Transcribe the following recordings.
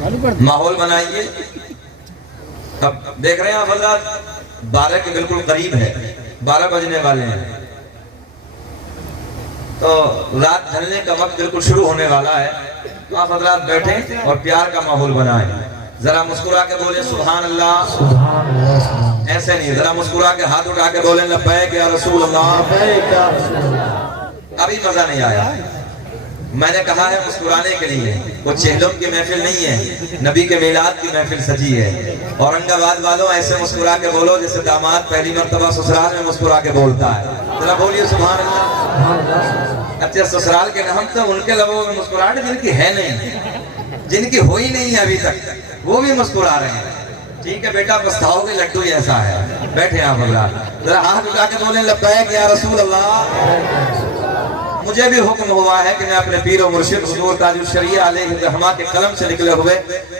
माहौल बनाइए। अब देख रहे हैं आप हजरात 12 के बिल्कुल करीब है, 12 बजने वाले हैं, तो रात ढलने का वक्त बिल्कुल शुरू होने वाला है। तो आप हजरात बैठे और प्यार का माहौल बनाएं। जरा मुस्कुरा के बोले सुभान अल्लाह। ऐसे नहीं, जरा मुस्कुरा के हाथ उठा के बोले लब्बैक या रसूल अल्लाह। अभी मजा नहीं आया। मैंने कहा है मुस्कुराने के लिए, वो चेहरों की महफिल नहीं है, नबी के मिलाद की महफिल सजी है। औरंगाबाद वालों ऐसे मुस्कुरा के बोलो जैसे दामाद पहली मर्तबा ससुराल में मुस्कुरा के बोलता है। जरा बोलिए सुभान अल्लाह। अच्छा, ससुराल के नाम तो उनके लबों में मुस्कुराहट जिनकी है नहीं, जिनकी हो ही नहीं है अभी तक, वो भी मुस्कुरा रहे हैं। ठीक है बेटा, पछताओगे, लड्डू ऐसा है। बैठे आप हजरात, जरा हाथ उठा के बोले लब्बैक या रसूल अल्लाह। मुझे भी हुक्म हुआ है कि मैं अपने पीर और मुर्शिद हुजूर ताजुल शरीया अलैहि रहमा के कलम से निकले हुए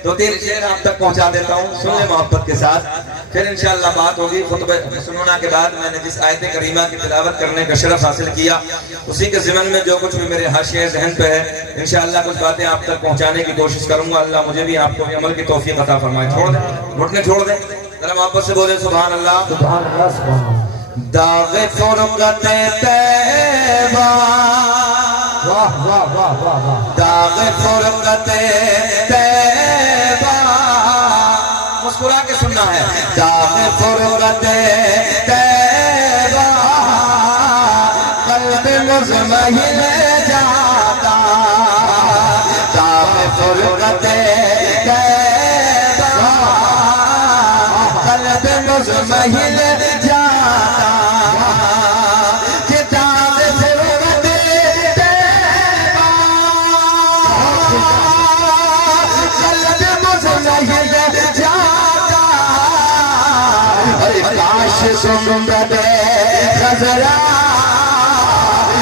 तो 3 शेर आप तक पहुंचा देता हूँ। सुन ले मोहब्बत के साथ, फिर इंशाअल्लाह बात होगी। खुतबा सुनना के बाद मैंने जिस आयत करीमा की तिलावत करने का शरफ हासिल किया, उसी के ज़िमन में जो कुछ भी मेरे हाशिए ज़हन पे है, इंशाअल्लाह कुछ बातें आप तक पहुंचाने की कोशिश करूंगा। अल्लाह मुझे भी आपको भी अमल की तौफीक अता फरमाए। छोड़ दें, घुटने छोड़ दें, जरा मोहब्बत से बोले सुभान अल्लाह। दाग़े फुरक़त तैबा, वाह वाह वाह वाह, दाग़े फुरक़त तैबा, मुस्कुरा के सुनना है। दाग़े फुरक़त तैबा, क़ल्ब मुज़महिल जाता, दाग़े फुरक़त तैबा, क़ल्ब मुज़महिल जाता। सुंदर गजरा,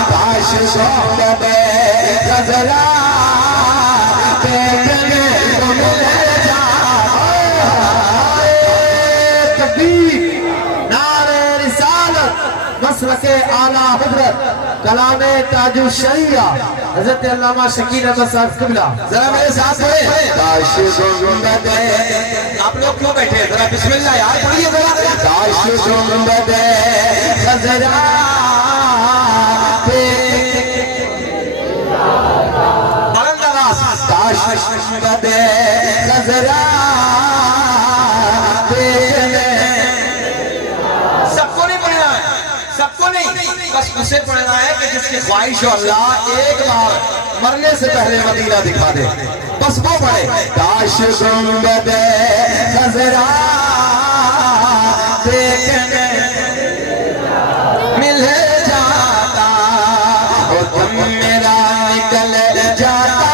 काश सुंदर गजरा, देखने को मिल जाए। तकबीर, नारे रिसालत, मसलके आला हज़रत, कलामे ताजुल शरीया हज़रत अल्लामा शकील अहमद साहब क़िबला। जरा मेरे साथ पढ़े, काश सुंदर। आप लोग क्यों बैठे, जरा बिस्मिल्लाह यार पढ़िए जरा। काश सुंदर गजरा, बुलंद आवाज़, काश सुंदर गजरा, सबको नहीं पढ़ना है, सबको नहीं, बस उसे पढ़ना है कि जिसकी ख्वाहिश हो अल्लाह एक बार मरने से पहले मदीना दिखा दे, बस वो पढ़े। काश गुंबद गजरा देखने मिल जाता, और तुम मेरा निकल जाता,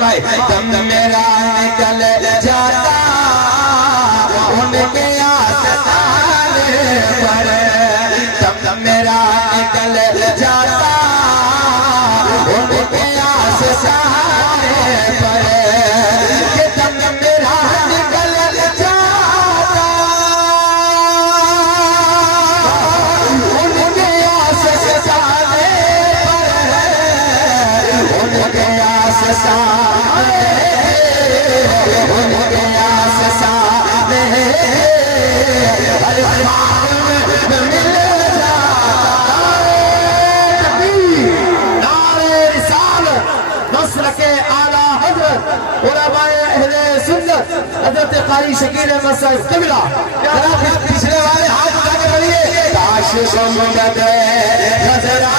भाई तुम मेरा निकल जाता, उनके आसमाने पर तुम मेरा निकल जाता, उनके आसमाने पर कि तुम मेरा निकल जाता, उनके आसमाने पर, उनके आसमाने, उनके आसमाने मिल जाता। नारे रिसालत, मसलके आला हज़रत, उलमाए अहले सुन्नत हज़रत क़ारी शकील अहमद साहब क़िबला। जरा पिछले वाले हाथ उठा के बोलिए, काश सुंदर गजरा,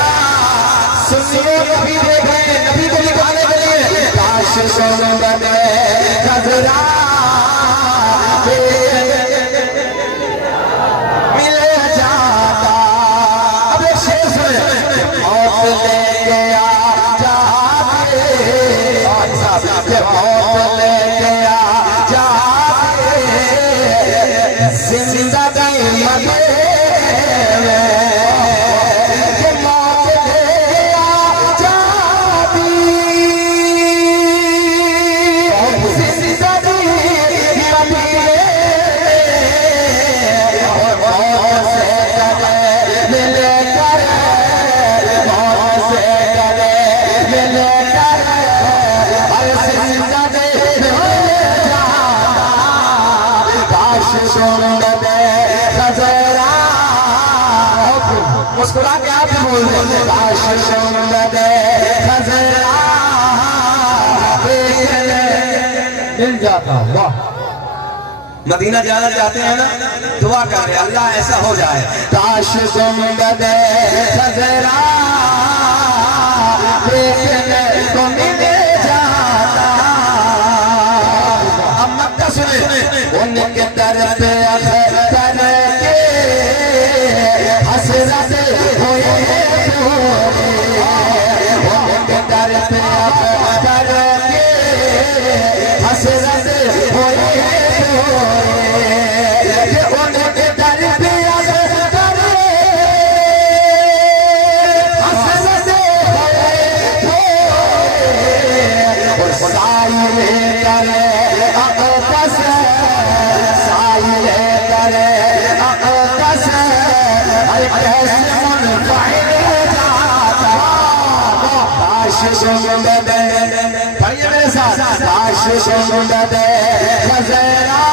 सुन्नियों को भी देखें, नबी को दिखाने के लिए, काश सुंदर गजरा मिल जाता। अब एक शेर सुने, मौत ले गया जाके, मौत ले गया जाके, जिंदगी मगे मुस्कुरा के आप बोलते काश गुंबद खजरा मिल जाता। वाह, मदीना जाना चाहते हैं ना, दुआ कर रहे अल्लाह ऐसा हो जाए। काश गुंबद खजरा देखने को मिल जाता। अब मक्का सुने, उनके तरफ अख्तर के हसरत होए उनके तरफ अख्तर के हसरत होए उनके तरफ अख्तर हसरत होए साई करे अक़दस साई करे अक़दस हर कैसे मुनफ़िल जाता। काश गुंबद पढ़िए मेरे साथ, काश गुंबद खजरा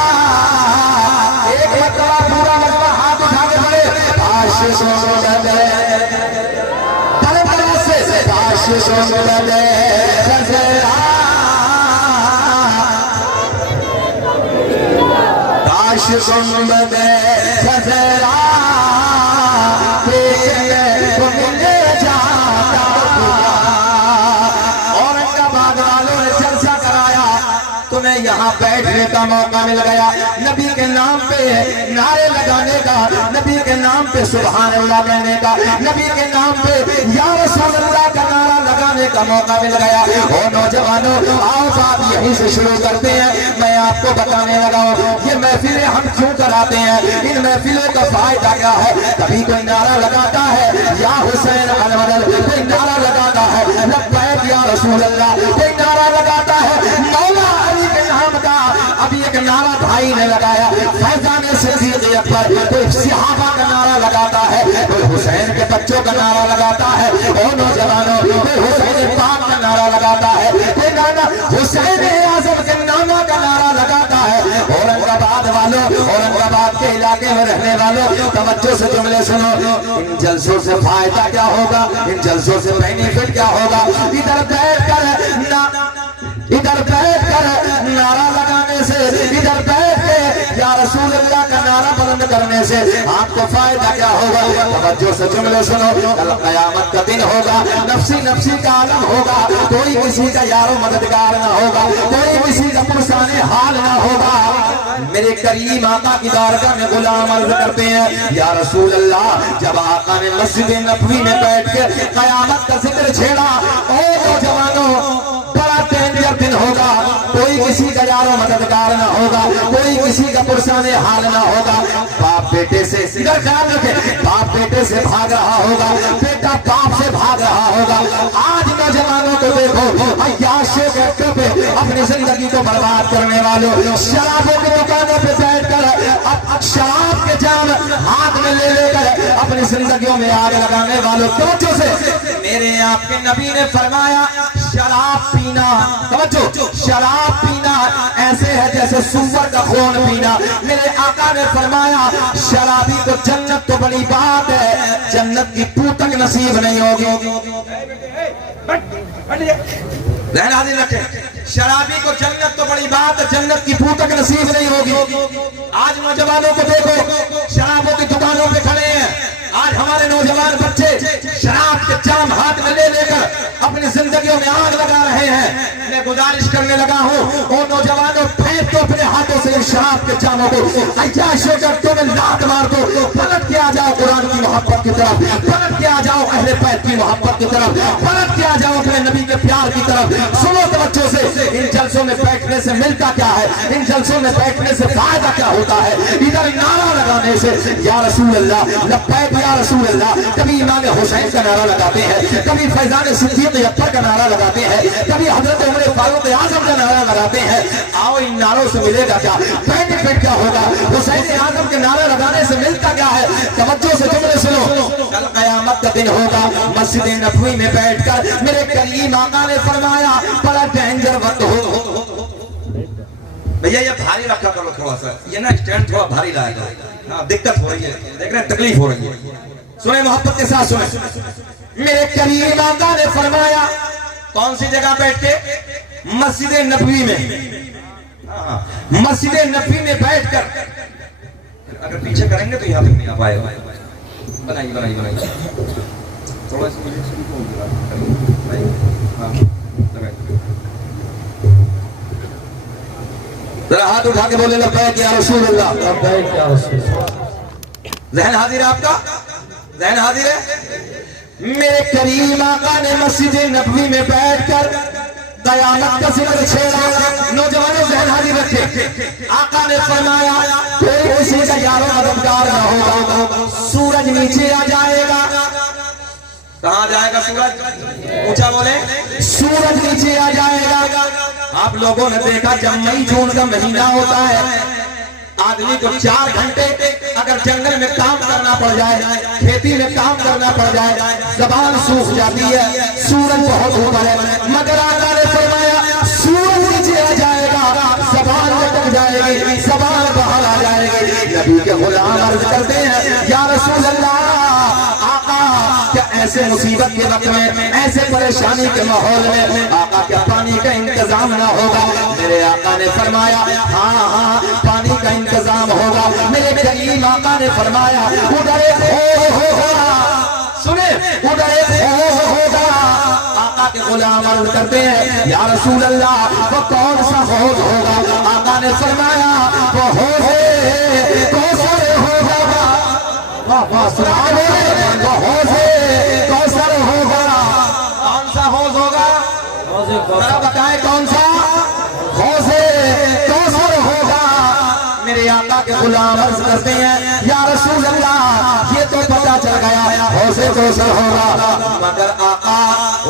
एक मरतबा पूरा मरतबा हाथ उठा के पढ़े। काश गुंबद तलब से काश गुंबद खजरा काश गुंबद खजरा देखने को मिल जाता। औरंगाबाद वालों ने जलसा कराया, तुम्हें यहाँ बैठने का मौका मिल गया। नबी के नाम पे नारे लगाने का, नबी के नाम पे सुभान अल्लाह कहने का, नबी के नाम पे या रसूल अल्लाह का नारा लगाने का मौका मिल गया। ओ नौजवानों, आओ बात यहीं से शुरू करते हैं। मैं आपको बताने लगा हूँ ये महफिलें हम क्यों कराते हैं, इन महफिलों का फायदा क्या है। कभी कोई नारा लगाता है या हुसैन अलमदद, कोई नारा लगाता है लब्बैक या रसूल अल्लाह, कोई नारा लगाता है मौला अली के नाम का। अभी एक नारा भाई ने लगाया फैजान सिद्दीक़ अकबर, कोई सहाबा का नारा लगाता है, कोई हुसैन के बच्चों का नारा लगाता है। और नौजवानों, कोई हुसैन पाक का नारा लगाता है, कोई नाना हुसैन आज़म के नाना का नारा लगाता है। औरंगाबाद वालों, औरंगाबाद के इलाके में रहने वालों, तवज्जो से जुमले सुनो। इन जलसों से फायदा क्या होगा, इन जलसों से बेनिफिट क्या होगा। इधर बैठ कर नारा लगाने से, इधर बैठ के या रसूल अल्लाह का नारा बुलंद करने से आपको फायदा क्या होगा। तवज्जो से जुमले सुनो। कल क़यामत का दिन होगा, नफ्सी नफ्सी का आलम होगा, कोई किसी का यारो मददगार ना होगा, कोई किसी का पुरसाने हाल ना होगा। मेरे करीम आका की बारगाह में गुलाम अर्ज करते हैं या रसूल अल्लाह, जब आका ने मस्जिद नबवी में बैठ के क़यामत का जिक्र छेड़ा, ओ नौजवानों बड़ा डेंजर दिन होगा। कोई किसी का यारो मददगार ना होगा, कोई किसी का पुरसाने हाल ना होगा। बाप बेटे से, इधर ख्याल रखे, बाप बेटे से भाग रहा होगा, बेटा बाप से भाग रहा होगा। आज नौजवानों को देखो, अय्याशों के अड्डों पे अपनी जिंदगी को बर्बाद करने वालों, शराबों की दुकानों पे बैठकर शराब के जाम हाथ में ले लेकर अपनी जिंदगियों में आग लगाने वालों, तवज्जो से मेरे आपके नबी ने फरमाया शराब पीना, तवज्जो, शराब पीना ऐसे है जैसे सूअर का खून पीना। मेरे आका ने फरमाया शराबी को जन्नत तो बड़ी बात है, जन्नत की पूतक नसीब नहीं होगी। रहना दिन रखे, शराबी को जन्नत तो बड़ी बात है, जन्नत की पूतक नसीब नहीं होगी। आज नौजवानों को देखो, शराबों की दुकानों पे खड़े हैं। आज हमारे नौजवान बच्चे शराब के जाम हाथ में ले लेकर अपनी जिंदगियों में आग लगा रहे हैं। मैं गुजारिश करने लगा हूँ, और नौजवानों फेंक दो अपने हाथों से इन शराब के जामों को, अय्याशों के अड्डों में लात मार दो, पलट के आ जाओ कुरान की मोहब्बत की तरफ, पलट के आ जाओ अहले बैत की मोहब्बत की तरफ, पलट के आ जाओ अपने नबी के प्यार की तरफ। सुनो तवज्जो से, इन जलसों में बैठने से मिलता क्या है, इन जलसों में बैठने से फायदा क्या होता है। इधर नारा लगाने से या रसूल अल्लाह, लब्बैक या रसूल अल्लाह, कभी इमाम हुसैन का नारा लगाते हैं, कभी फैजान सिद्दीक़ अकबर का नारा लगाते हैं, कभी हजरत उमर फारूक आजम का नारा लगाते हैं। आओ इन नारों से मिलेगा क्या, बेनिफिट क्या होगा। हुसैन आजम के नारा लगाने से मिलता क्या है। तवज्जो से जुमले सुनो। कल क़यामत का दिन होगा, मस्जिद नबवी में बैठकर मेरे करीम आका ने फरमाया बड़ा डेंजर वक्त हो। भैया ये भारी रखा करो थोड़ा सा, ये ना स्टैंड थोड़ा भारी लाएगा। हाँ दिक्कत हो रही है, देख रहे हैं तकलीफ हो रही है। सुने मोहब्बत के साथ सुने। मेरे करीम आका ने फरमाया, कौन सी जगह बैठ के? मस्जिद नबवी में। मस्जिद नबवी में बैठकर, अगर पीछे करेंगे तो यहाँ तक नहीं आ पाएगा। बनाइए बनाइए बनाइए, थोड़ा सा जरा हाथ उठा के बोले लब्बैक या रसूल अल्लाह। लब्बैक या रसूल। ज़हन हाजिर है आपका? ज़हन हाजिर है? मेरे करीम आका ने मस्जिद नबवी में बैठकर कयामत का जिक्र छेड़ा। नौजवानों ज़हन हाजिर रखे। आका ने फरमाया, कोई किसी का यारो मददगार न होगा। सूरज नीचे आ जाएगा। कहाँ जाएगा सूरज? ऊंचा बोले। सूरज नीचे आ जाएगा। आप लोगों ने देखा जब मई जून का महीना होता है, आदमी को 4 घंटे अगर जंगल में काम करना पड़ जाए, खेती में काम करना पड़ जाए, जबान सूख जाती है, सूरज बहुत ऊपर है। मगर आका ने फरमाया, सूरज नीचे आ जाएगा, जबान लटक जाएगी, जबान बाहर आ जाएगी। नबी के गुलाम अर्ज करते हैं, या रसूल अल्लाह, आका क्या ऐसे मुसीबत के वक्त में, ऐसे परेशानी के माहौल में आका क्या पानी का इंतजाम ना होगा? मेरे आका ने फरमाया, हाँ हाँ पानी का इंतजाम होगा। मेरे करीम आका ने फरमाया, उधर एक हौज होगा। सुने, उधर एक हौज होगा। आका के गुलाम अर्ज करते हैं, या रसूल अल्लाह, वो कौन सा हौज होगा? आका ने फरमाया, वो हौज कौसर होगा। वो हौज कौसर होगा। कौन सा हौज होगा? जरा बताएं कौन सा? हौज कौसर होगा। मेरे आका के गुलाम अर्ज करते हैं, या रसूल अल्लाह, ये तो पता चल गया हौज़े कौसर होगा। मगर आका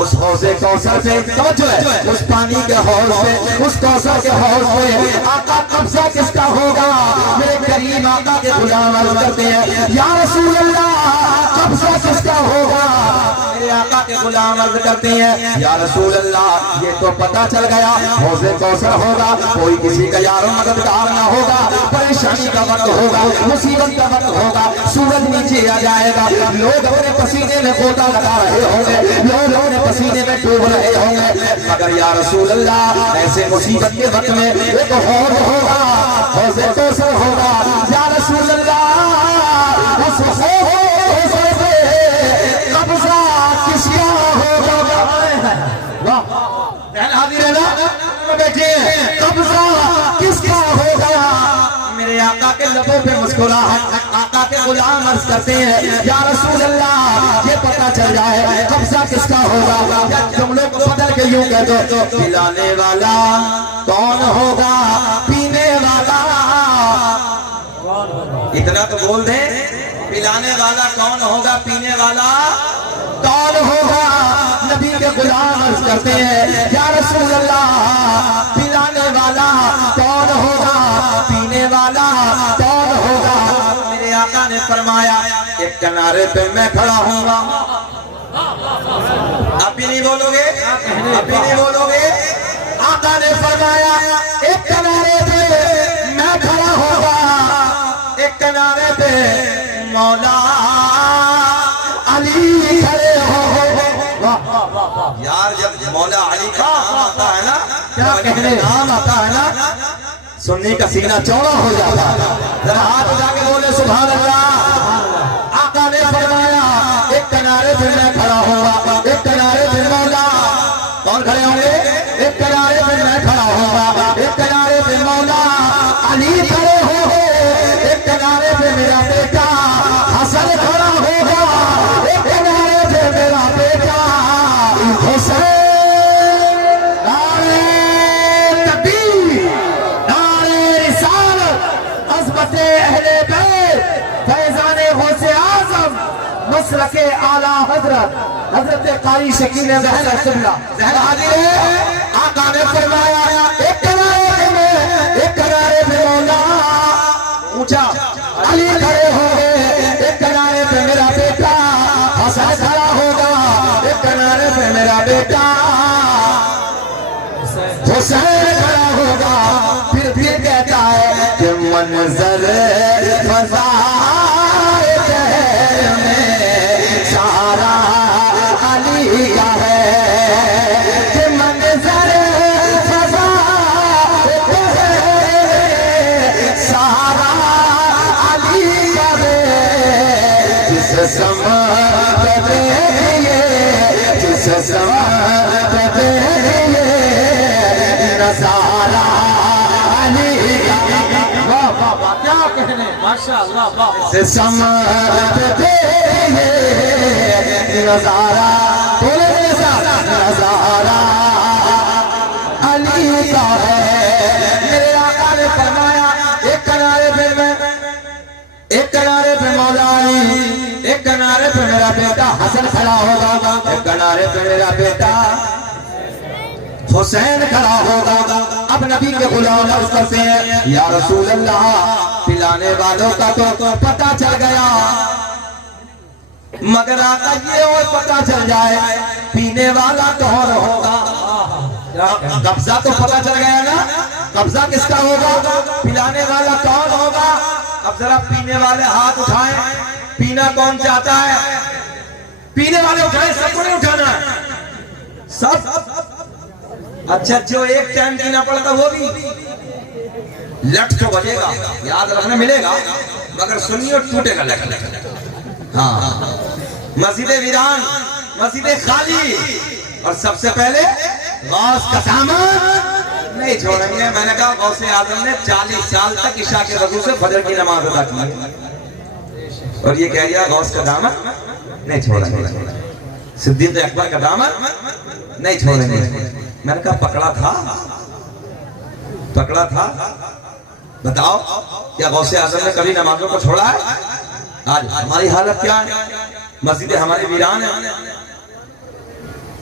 उस हौज़े कौसर पे तवज्जो है, उस पानी के हौज़ पे, उस कौसर के हौज़ पे आका कब्जा किसका होगा? मेरे करीम आका के गुलाम अर्ज करते हैं, या रसूल अल्लाह, कब्जा किसका होगा? मेरे आका के गुलाम अर्ज करते हैं, या रसूल अल्लाह, ये तो पता चल गया हौज़े कौसर होगा। कोई किसी का यारो मददगार ना होगा, परेशानी का वक्त होगा, मुसीबत का वक्त होगा, सूरज नीचे आ जाएगा, लोग अपने पसीने में गोता लगा रहे होंगे, लोग अपने पसीने में डूब रहे होंगे। मगर या रसूल अल्लाह, ऐसे मुसीबत के वक्त में एक हौज होगा, हौज़े कौसर होगा। या रसूल अल्लाह, उस हौज़ पे कब्जा किसका होगा? हाजिर है ना? बैठे, कब्जा किसका होगा? मेरे आका के लबों पे मुस्कुराहट। आका के गुलाम अर्ज करते हैं, या रसूल अल्लाह, ये पता चल जाए कब्जा किसका होगा। या तुम लोग बदल के यूं कह दो, पिलाने वाला कौन होगा? पीने वाला इतना तो बोल दे, पिलाने वाला कौन होगा? पीने वाला कौन होगा? नबी के गुलाम अर्ज करते हैं, या रसूल अल्लाह, पिलाने वाला कौन होगा? पीने वाला कौन होगा? मेरे आका ने फरमाया, एक किनारे पे मैं खड़ा हूँगा। आप भी नहीं बोलोगे? आप भी नहीं बोलोगे? आका ने फरमाया, एक किनारे पे मैं खड़ा होगा, एक किनारे पे मौला अली खड़े हो। यार जब मौला अली का नाम आता है ना, क्या कहने नाम आता है ना, सुन्नी का सीना चौड़ा हो जाता है। जरा हाथ उठा के बोले सुभान अल्लाह। आका ने फरमाया, एक किनारे पे मैं खड़ा होगा, एक किनारे पे मौला, कौन खड़े होंगे? एक किनारे पे मैं खड़ा होगा, एक किनारे पे मौला अली खड़े होंगे, एक किनारे पे मेरा बेटा हसन खड़ा होगा, एक किनारे पे मेरा बेटा हुसैन। नारे तकबीर, नारे रिसालत, अज़मते अहले बैत, फैज़ाने गौसे आज़म, मसलके आला हज़रत हज़रत कारी शकील ज़हन क़िबला। ज़हन हाज़िर है? आका ने फरमाया, एक किनारे में, एक किनारे पे मौला ऊंचा अली खड़े होंगे, एक किनारे पे मेरा बेटा हसन खड़ा होगा, एक किनारे पे मेरा बेटा हुसैन खड़ा होगा। फिर कहता है कि मंजर फज़ाए में नजारा अली का। वाह वाह वाह, क्या कहने, माशाअल्लाह, वाह। से समझते ये नजारा, बोले मेरे साथ, नजारा अली का है। मेरे आका ने फरमाया एक किनारे पे मैं, एक किनारे पे मौला अली, एक किनारे पे मेरा बेटा हसन खड़ा होगा, एक किनारे पे मेरा बेटा हुसैन खड़ा होगा। अब नबी के गुलाम अर्ज करते हैं या रसूल अल्लाह, पिलाने वालों का तो पता चल गया, मगर आका ये और पता चल जाए पीने वाला कौन होगा। कब्जा तो पता चल गया ना, कब्जा किसका होगा, पिलाने वाला कौन होगा। अब जरा पीने वाले हाथ उठाएं, पीना कौन चाहता है, पीने वाले उठाएं, सबको नहीं उठाना है, सब। अच्छा, जो एक टाइम पीना पड़ता वो भी लट तो बजेगा, याद रखना मिलेगा, मगर सुनिए टूटेगा लट। हाँ, मस्जिद वीरान, मस्जिद खाली, और सबसे पहले गौस का सामान नहीं छोड़ेंगे। मैंने कहा गौसे आजम ने 40 साल तक इशा के वजू से फजर की नमाज अदा की, और ये कह दिया गौस का दामन नहीं छोड़ेंगे, सिद्दीक अकबर का दामन नहीं छोड़ेंगे। मैंने कहा पकड़ा था, बताओ क्या गौसे आजम ने कभी नमाजों को छोड़ा है। आज हमारी हालत क्या है, मस्जिदें हमारी वीरान है,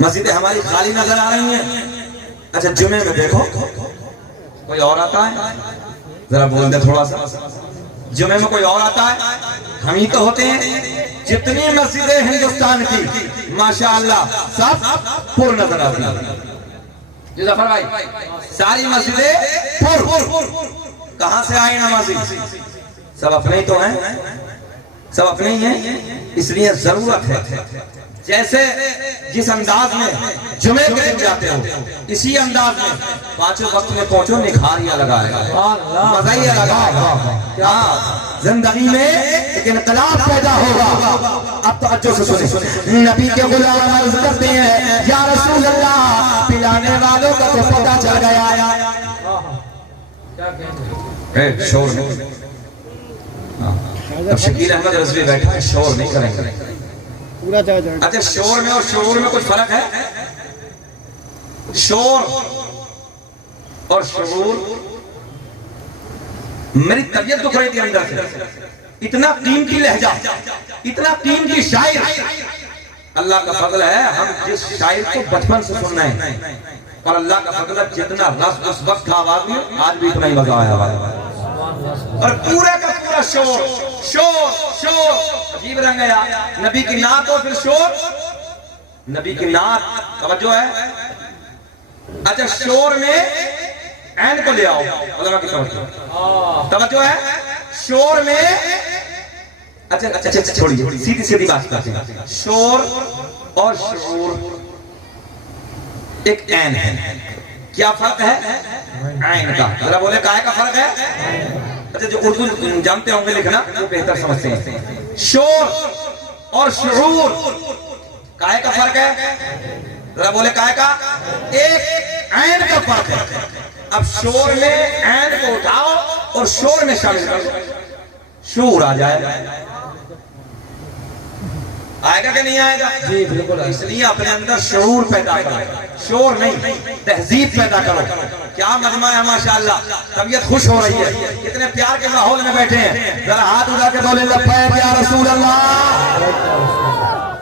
मस्जिदें हमारी खाली नजर आ रही हैं। अच्छा, जुमे में देखो कोई और आता है, जरा बोल दे थोड़ा सा, जुमे में कोई और आता है, हम ही तो होते हैं। जितनी मस्जिदें हिंदुस्तान की माशाअल्लाह सब पूर्ण नजर आती हैं। जी जफर भाई, सारी मस्जिदें पूर्ण। कहां से आए नमाजी, सब अपने ही तो हैं, सब अपने ही हैं। इसलिए जरूरत है जैसे जिस अंदाज में जुमे के दिन जाते हो, इसी अंदाज में पांचों वक्त में पहुंचो, निखारिया लगाएगा, मजा ही लगाएगा। हाँ, जिंदगी में एक इनकलाब पैदा होगा। अब तवज्जो से सुने, नबी के गुलाम अर्ज करते हैं या रसूल अल्लाह, पिलाने वालों का तो पता चल गया। शोर नहीं, अब शकील अहमद रज़वी बैठा है, शोर नहीं करेंगे पूरा। अच्छा, शोर में और शोर में कुछ फर्क है। शोर और शऊर, मेरी तबीयत दुख रही थी अंदर से, इतना कीमती लहजा, इतना कीमती शायर, अल्लाह का फजल है हम जिस शायर को बचपन से सुन रहे हैं, और अल्लाह का फजल है जितना रस उस वक्त था आवाज में, आज भी इतना ही मजा आया। और पूरा का पूरा शोर शोर शोर, अजीब रंग आया। नबी की नात हो फिर शोर, नबी की नात, तवज्जो है। अच्छा, शोर में ऐन को ले आओ, की तवज्जो है। शोर में अच्छा छोड़िए, सीधी सीधी बात करते हैं। शोर और शऊर एक ऐन है, क्या फर्क है ऐन का, जरा बोले काहे का फर्क है। अच्छा, जो उर्दू जानते होंगे लिखना वो बेहतर समझते हैं। शोर और शऊर काहे का फर्क है, जरा बोले काहे का, एक ऐन का फर्क है। अब शोर में ऐन को उठाओ और शोर में शामिल करो, शूर आ जाएगा। आएगा कि नहीं आएगा? जी बिल्कुल। इसलिए अपने अंदर शऊर पैदा करो, शोर नहीं, तहजीब पैदा करो। क्या मजमा है माशाअल्लाह, तबीयत खुश हो रही है, कितने प्यार के माहौल में बैठे हैं। जरा हाथ उठा के बोले लब्बैक या रसूल अल्लाह।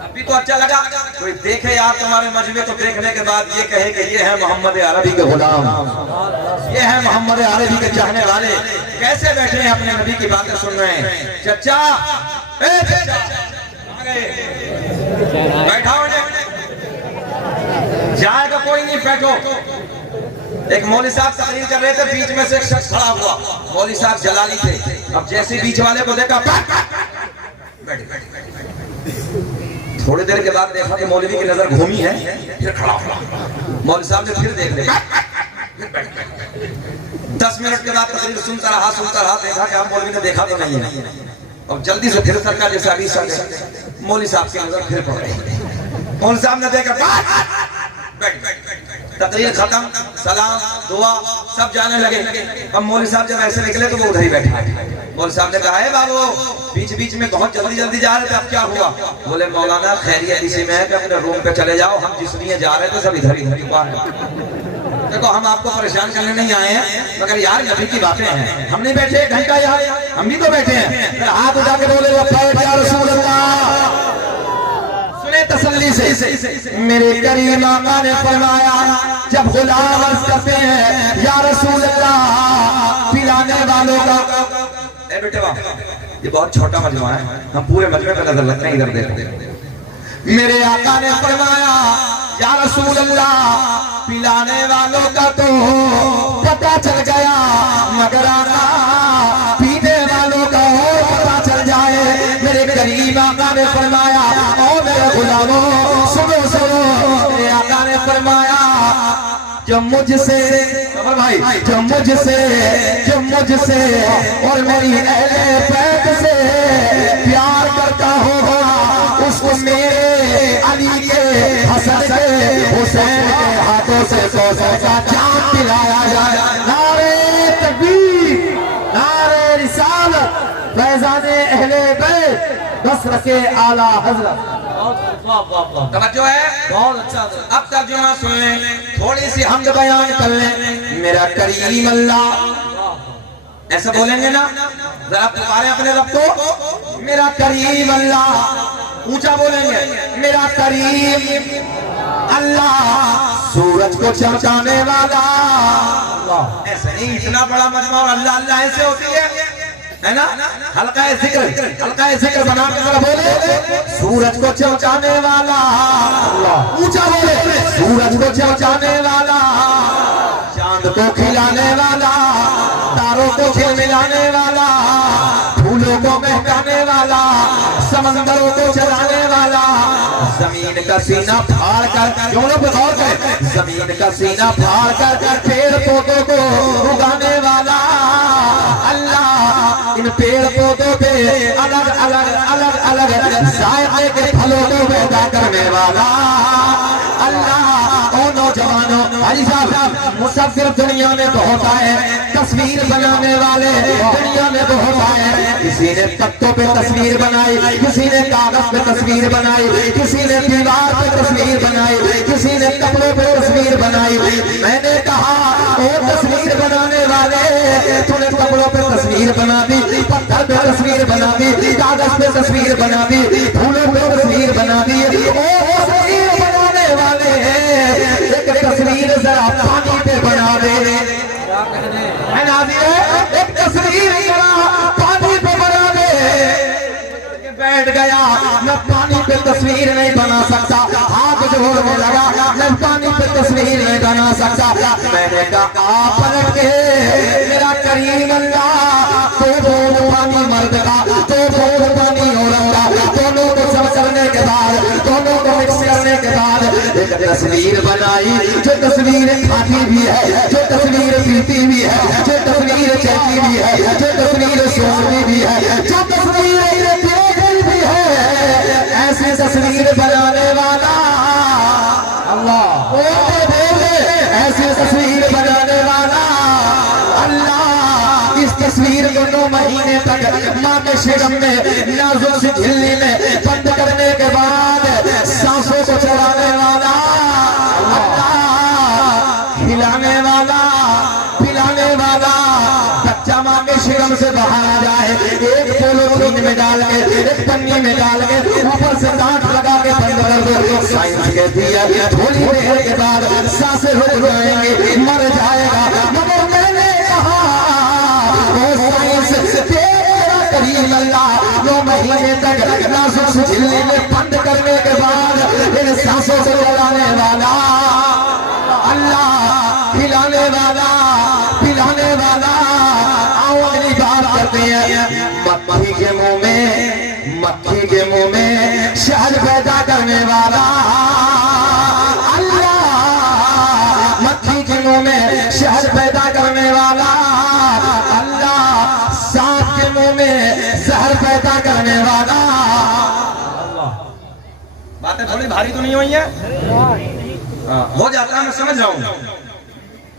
अभी तो अच्छा लगा, कोई देखे यार तुम्हारे मजमे को, देखने के बाद ये कहे कि ये है मोहम्मद अरबी के गुलाम, ये है मोहम्मद अरबी के चाहने वाले। कैसे बैठे हैं अपने नबी की बातें सुन रहे हैं। चचा बैठा जाएगा कोई नहीं, बैठो। एक मौली साहब तकरीर कर रहे थे, बीच में से एक शख्स खड़ा हुआ, मौली साहब जलाली थे। अब जैसे बीच वाले को देखा, थोड़ी देर के बाद देखा कि मौलवी की नजर घूमी है, फिर खड़ा हुआ। मौली साहब ने फिर देख लिया, 10 मिनट के बाद तकरीर सुनता रहा, देखा कि आप मौलवी ने देखा तो नहीं है। और जल्दी से फिर सरकार जैसे अभी मौली साहब की नजर फिर पड़ गई। मौली साहब ने देखा, तकरीर खत्म, सलाम दुआ सब जाने लगे। अब मौलवी साहब जब ऐसे निकले तो वो उधर ही बैठा है। मौलवी साहब ने कहा है बाबू बीच बीच में बहुत जल्दी जल्दी जा रहे थे, अब क्या हुआ? बोले मौलाना खैरियत इसी में है कि अपने रूम पे चले जाओ, हम जिस लिए जा रहे थे सब इधर इधर ही है। देखो हम आपको परेशान करने नहीं आए हैं, मगर यार नबी की बातें हैं, हम नहीं बैठे एक घंटा यहाँ, हम भी तो बैठे हैं। हाथ उठा के बोले या रसूल अल्लाह, सुने तसल्ली से। मेरे करीम आका ने फरमाया जब गुलाम अर्ज करते हैं या रसूल अल्लाह पिलाने वालों का, ए बेटे वाह ये बहुत छोटा मजमा है, हम पूरे मजमे पे नजर रखते हैं, इधर देखते। मेरे आका ने फरमाया या रसूल अल्लाह पिलाने वालों का तो पता चल गया, मगर आका पीने वालों का और पता चल जाए। मेरे करीम आका ने फरमाया ओ मेरे गुलामों सुनो सुनो, मेरे आका ने फरमाया जो मुझसे भाई जो मुझसे और मेरी अहले बैत से प्यार करता होगा उसको मेरे अली के हसन से हुसैन के हाथों से 100 का चांद पिलाया जाए। नारे तकबीर, नारे रिसालत, फैज़ाने अहले बैत, नस्र के आला हजरत। तवज्जो है, बहुत अच्छा। अब तर्जुमा सुन लें, थोड़ी सी हमद बयान कर लें। मेरा करीम अल्लाह, ऐसा बोलेंगे ना, जरा पुकारे अपने रब को, मेरा करीम अल्लाह, ऊंचा बोलेंगे मेरा करीम अल्लाह, सूरज को चमकाने वाला। ऐसे नहीं, इतना बड़ा मजमा और अल्लाह अल्लाह ऐसे होती है ना? हल्का जिक्र बना के जरा बोले सूरज को चमकाने वाला, ऊंचा बोले सूरज को चमकाने वाला, चांद को खिलाने वाला, तारों को खिलमिलाने वाला, फूलों को महकाने वाला, समंदरों को चलाने वाला, जमीन का सीना फाड़ कर, जो लोग गौर करें, जमीन का सीना फाड़ कर पेड़ पौधों को उगाने वाला अल्लाह, इन पेड़ पौधों पे अलग अलग जायके के फलों को पैदा करने वाला अल्लाह। ओ नौजवानों, भाई साहब मुसाफिर दुनिया में बहुत आए, तस्वीर बनाने वाले दुनिया में बहुत आए। किसी ने पत्तों पे तस्वीर बनाई, किसी ने कागज पे तस्वीर बनाई, किसी ने दीवार पे तस्वीर बनाई, किसी ने कपड़ों पे तस्वीर बनाई। मैंने कहा ओ तस्वीर बनाने वाले, तूने कपड़ों पे तस्वीर बना दी, पत्थर पे तस्वीर बना दी, कागज पे तस्वीर बना दी, फूलों पे तस्वीर बना दी। ओ तस्वीर बनाने वाले एक तस्वीर जरा पानी पे बना दे, एक तस्वीर जरा पानी पे बना दे। बैठ गया, मैं पानी पे तस्वीर नहीं बना सकता, हाथ जोड़ने लगा, मैं पानी पे तस्वीर नहीं बना सकता। मैंने कहा आप पलट के मेरा करीम अल्लाह, तो बूंद पानी मर्द का, तो बूंद पानी औरत का, दोनों को सब करने के बाद, दोनों को मिक्स करने के बाद एक तस्वीर बनाई, जो तस्वीर खाती भी है, जो तस्वीर पीती भी है, जो तस्वीर चलती भी है, जो तस्वीर सोचती भी है, जो तस्वीर भी है। ऐसी तस्वीर बनाने वाला अल्लाह, ऐसी तस्वीर बनाने वाला अल्लाह। इस तस्वीर को 9 महीने तक माँ के शिरम में नाजुक सी झिल्ली में बंद करने के बाद सांसों को चलाने वाला अल्लाह, खिलाने वाला, पिलाने वाला। बच्चा माँ के शिरम से बाहर आ जाए, एक पोलोथीन में डाल के, एक पन्नी में डाल के, ऊपर से गांठ लगा के बंद कर दो। साइंस कहती है थोड़ी देर के बाद सांसें रुक जाएंगी, मर जाएगा। मगर मैंने कहा वो साइंस तेरा करीम अल्लाह 9 महीने तक नाजुक झिल्ली में बंद करने के बाद इन सांसों से चलाने वाला अल्लाह, खिलाने वाला, पिलाने वाला। आओ अगली बात करते हैं। मक्खी के मुंह में, मक्खी के मुंह में शहद पैदा करने वाला अल्लाह, मक्खी के मुंह में शहद पैदा करने वाला अल्लाह, सांप के मुंह में जहर पैदा करने वाला अल्लाह। बातें थोड़ी भारी तो नहीं हुई है? हो जाता है, मैं समझ रहा हूँ।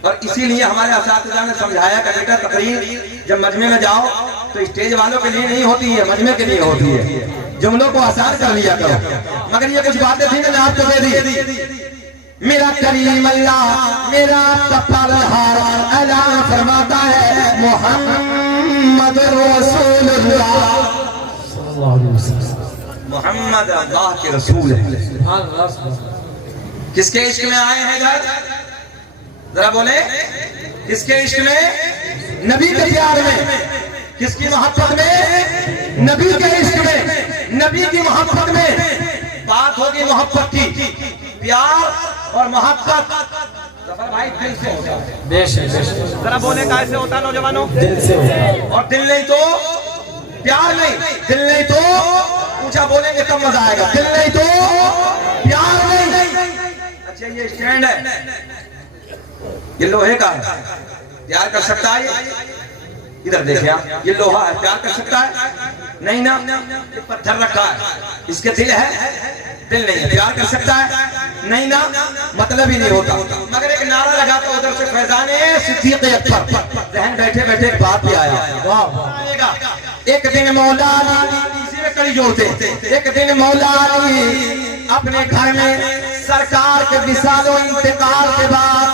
और इसीलिए हमारे असातिज़ा ने समझाया कि बेटा तकरीर जब मजमे में जाओ तो स्टेज वालों के लिए नहीं होती है, मजमे के लिए होती है। जुमलों को आसान कर लिया करो। मगर ये कुछ बातें थी मैंने आपको दे दी। मेरा करीम अल्लाह मेरा पालनहार ऐलान फरमाता है मोहम्मद रसूलुल्लाह, मोहम्मद अल्लाह के रसूल है। किसके इश्क में आए हैं घर? जरा बोले, किसके इश्क में? नबी के प्यार में। किसकी मोहब्बत में? नबी के इश्क में, नबी की मोहब्बत में। बात होगी मोहब्बत की, प्यार और मोहब्बत जफर भाई दिल से होता है। जरा बोले कैसे होता है नौजवानों? दिल से होता है। और दिल नहीं तो प्यार नहीं, दिल नहीं तो ऊंचा बोलेंगे तब मजा आएगा। दिल नहीं तो प्यार नहीं। अच्छा ये स्टैंड है, ये लोहे का है, प्यार कर सकता है? इधर देखिए आप, ये लोहा है, प्यार कर सकता है? नहीं ना, ये पत्थर रखा है, इसके दिल है? दिल नहीं है, प्यार कर सकता है? नहीं ना, मतलब ही नहीं होता। मगर एक नारा लगा तो उधर से फैजाने सिद्दीक़ अकबर जहन बैठे बैठे एक बात भी आया। एक दिन मौला इसी में कड़ी जोड़ते, एक दिन मौला अपने घर में सरकार के विशालो इंतकाल के बाद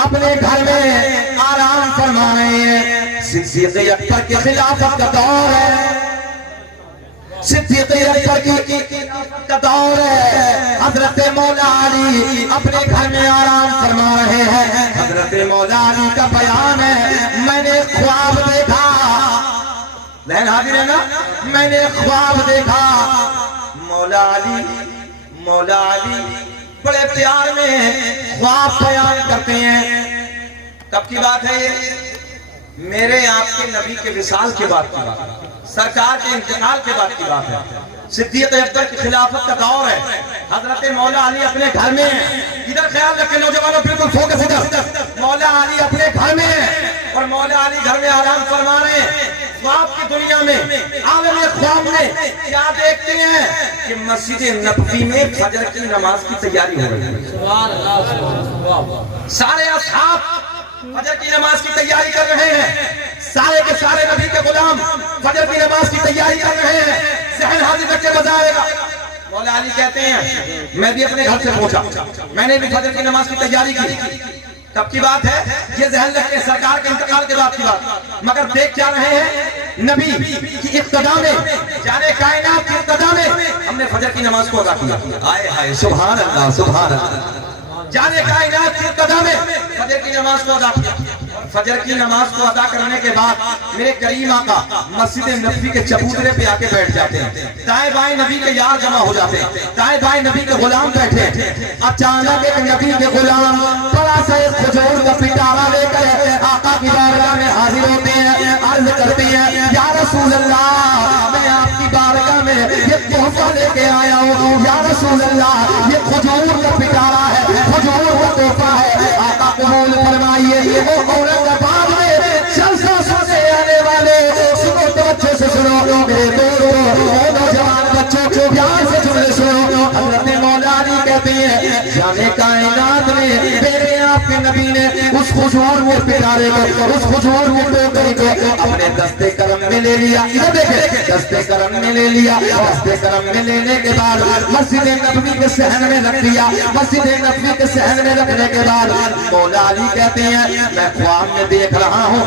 अपने घर में आराम फरमा रहे हैं। सिद्दीक़ अकबर के खिलाफत का दौर है, सिद्दीक़ अकबर की का दौर है। हजरत मौला अली अपने घर में आराम फरमा रहे हैं। हजरत मौला अली का बयान है, मैंने ख्वाब देखा, बहन हाजिर है ना, मैंने ख्वाब देखा। मौला अली बड़े प्यार में ख्वाब बयान करते हैं। कब की बात है ये? मेरे आपके नबी के विसाल के बाद की बात, सरकार के इंतकाल के बाद की बात है। सिद्दीक़ अकबर की खिलाफत का दौर है। हजरत मौला अली अपने घर में, इधर ख्याल रखें नौजवानों, बिल्कुल फोकस इधर। मौला अली अपने घर में और मौला अली घर में आराम फरमा रहे हैं। ख्वाब की दुनिया में, आलम ख्वाब में क्या देखते हैं कि मस्जिद नबवी में फजर की नमाज की तैयारी हो रही है। सारे असहाब फजर की नमाज की तैयारी कर रहे हैं, सारे के सारे नबी के गुलाम फजर की नमाज की तैयारी कर रहे हैं। जहन हाजिर रख के बजाएगा। मौला अली कहते हैं मैं भी अपने घर से पहुंचा, मैंने भी फजर की नमाज की तैयारी की। कब की बात है ये? जहन रखें, सरकार के इंतकाल के बाद की बात। मगर देख क्या रहे हैं? नबी की इब्तिदा में, जाने कायनात की इब्तिदा में हमने फजर की नमाज को अदा किया। आए हाय सुभान अल्लाह, सुभान अल्लाह। जाने कायनात की इब्तिदा में फजर की नमाज को अदा किया। फजर की नमाज को अदा करने के बाद मेरे करीम आका मस्जिद नबवी के चबूतरे पे आके बैठ जाते हैं। दाएं बाएं नबी के यार जमा हो जाते हैं, दाएं बाएं नबी के गुलाम बैठे। अचानक एक नबी के गुलाम बड़ा सा एक खजूर का पिटारा लेकर आका की बारगाह में हाजिर होते हैं। अर्ज करते हैं या रसूल अल्लाह, मैं आपकी बारगाह में ये तोहफा लेके आया हूँ। या रसूल अल्लाह, ये खजूर का पिटारा है, खजूर का तोहफा है, आका कबूल फरमाइए। औरंगाबाद में जलसा सुनने आने वाले सुनो तो अच्छे से सुनो मेरे दोस्तों, नौजवान बच्चों प्यार से सुनो। हज़रत मौला अली कहते हैं जाने कायनात में मेरे आपके नबी ने उस खजूर के पिटारे को, उस खजूर के टोकरी को अपने दस्ते करम में ले लिया। इधर देखें, दस्ते करम में ले लिया। दस्ते करम में लेने के बाद मस्जिद नबवी के सहन में रख दिया। मस्जिद नबवी के सहन में रखने के बाद मौला अली कहते हैं मैं ख्वाब में देख रहा हूँ,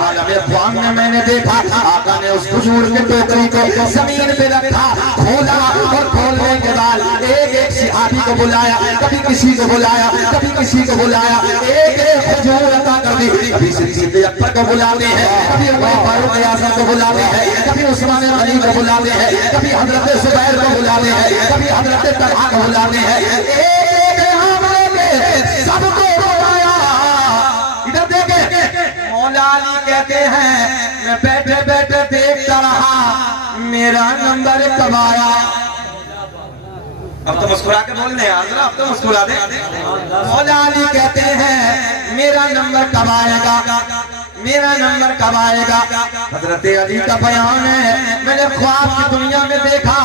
आलम ख्वाब में मैंने देखा आका ने उस खजूर के टोकरी को जमीन पे रखा, खोला और खोलने के बाद एक एक सहाबी को बुलाया, कभी किसी को बुलाया, कभी किसी को बुलाया, एक एक खजूर अता कर दी। कभी सिद्दीक़ अकबर को बुलाते हैं, कभी उमर फारूक आज़म को बुलाते हैं, कभी उस्मान गनी को बुलाते हैं, कभी हजरत जुबैर को बुलाते हैं, कभी हजरत तलहा को बुलाते हैं। एक सबको बुलाया। इधर देखें, मौला अली कहते हैं मैं बैठे बैठे देखता रहा, मेरा नंबर कब आया। अब तो मुस्कुरा के बोल रहे हैं, अब तो मुस्कुरा दे। मौला अली कहते हैं मेरा नंबर कब आएगा, मेरा नंबर कब आएगा। हजरत अली का बयान है मैंने ख्वाब की दुनिया में देखा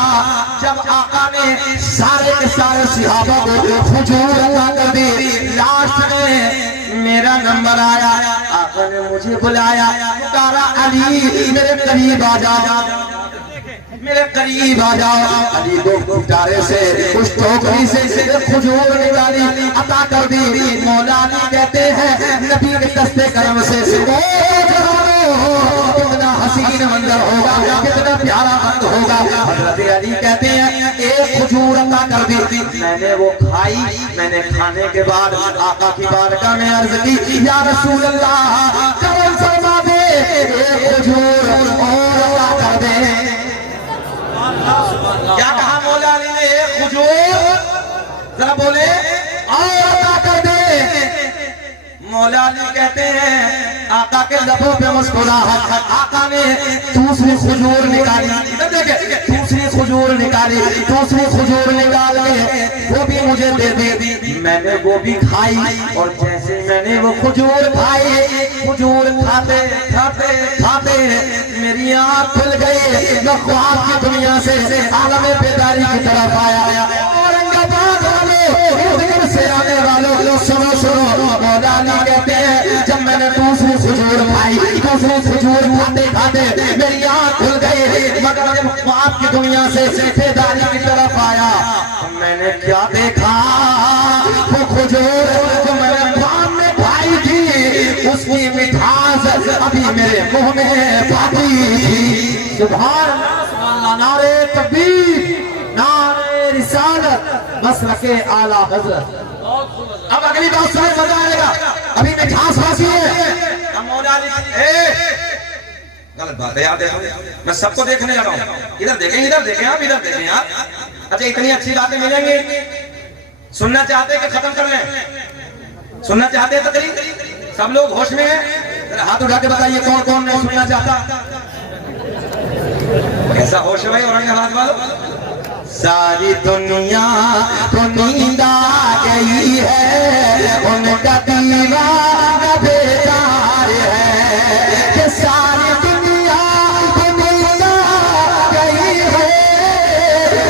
जब आका ने सारे के सारे सहाबा को खजूर अता कर दी। लास्ट में मेरा नंबर आया, आका ने मुझे बुलाया, पुकारा अली मेरे करीब आ जाओ, मेरे करीब आ जाओ। अली को गुब्बारे से उस टोकरी से खजूर निकाली अता कर दी। मौला अली कहते हैं नबी के दस्ते करम से कितना हसीन मंजर होगा, कितना प्यारा मंद होगा। हजरत अली कहते हैं एक खजूर अता कर दी, मैंने वो खाई। मैंने खाने के बाद आका की बारगाह में अर्ज की, या रसूल अल्लाह करम फरमा दे, एक खजूर और अता कर दे। क्या कहा मौला अली ने? एक खजूर जरा बोले और अता कर दे। मौला अली कहते हैं आका के लबों पे मुस्कुराहट, आका ने दूसरी खजूर निकाली, दूसरी खजूर निकाली, दूसरी खजूर निकाल के वो भी मुझे दे दी। मैंने वो भी खाई और जैसे मैंने वो खजूर खाई, खजूर खाते खाते खाते मेरी आँख खुल गई। मैं ख्वाब की दुनिया से आलम बेदारी की तरफ आया। औरंगाबाद वालों से आने वालों सुनो सुनो, मौला अली कहते हैं जब मैंने दूसरी खजूर खाई, दूसरी खजूर खाते खाते मेरी आँख खुल गई। मगर जब ख्वाब की दुनिया से बेदारी की तरफ आया, मैंने क्या देखा? वो खजूर जो मैंने ख्वाब में खाई थी, उसकी मिठास अभी मेरे मुंह में बाकी थी। सुभान अल्लाह, नारे तकबीर, नारे रिसालत, मसलके आला हजरत। अब अगली बात सुने, मजा आएगा। अभी मिठास बाकी है। गलत बात है यार, देखो मैं सबको देखने लगा हूँ। इधर देखें, इधर देखें आप, इधर देखें आप। अच्छा इतनी अच्छी बातें मिलेंगी, सुनना चाहते कि खत्म कर लें? सुनना चाहते हैं तकरीर? सब लोग होश में हैं? हाथ उठा के बताइए कौन कौन नहीं सुनना चाहता। कैसा होश है भाई औरंगाबाद वालों? सारी दुनिया को नींद आ गई है, उनका दीवाना बेकार है। कि सारी दुनिया को नींद आ गई है,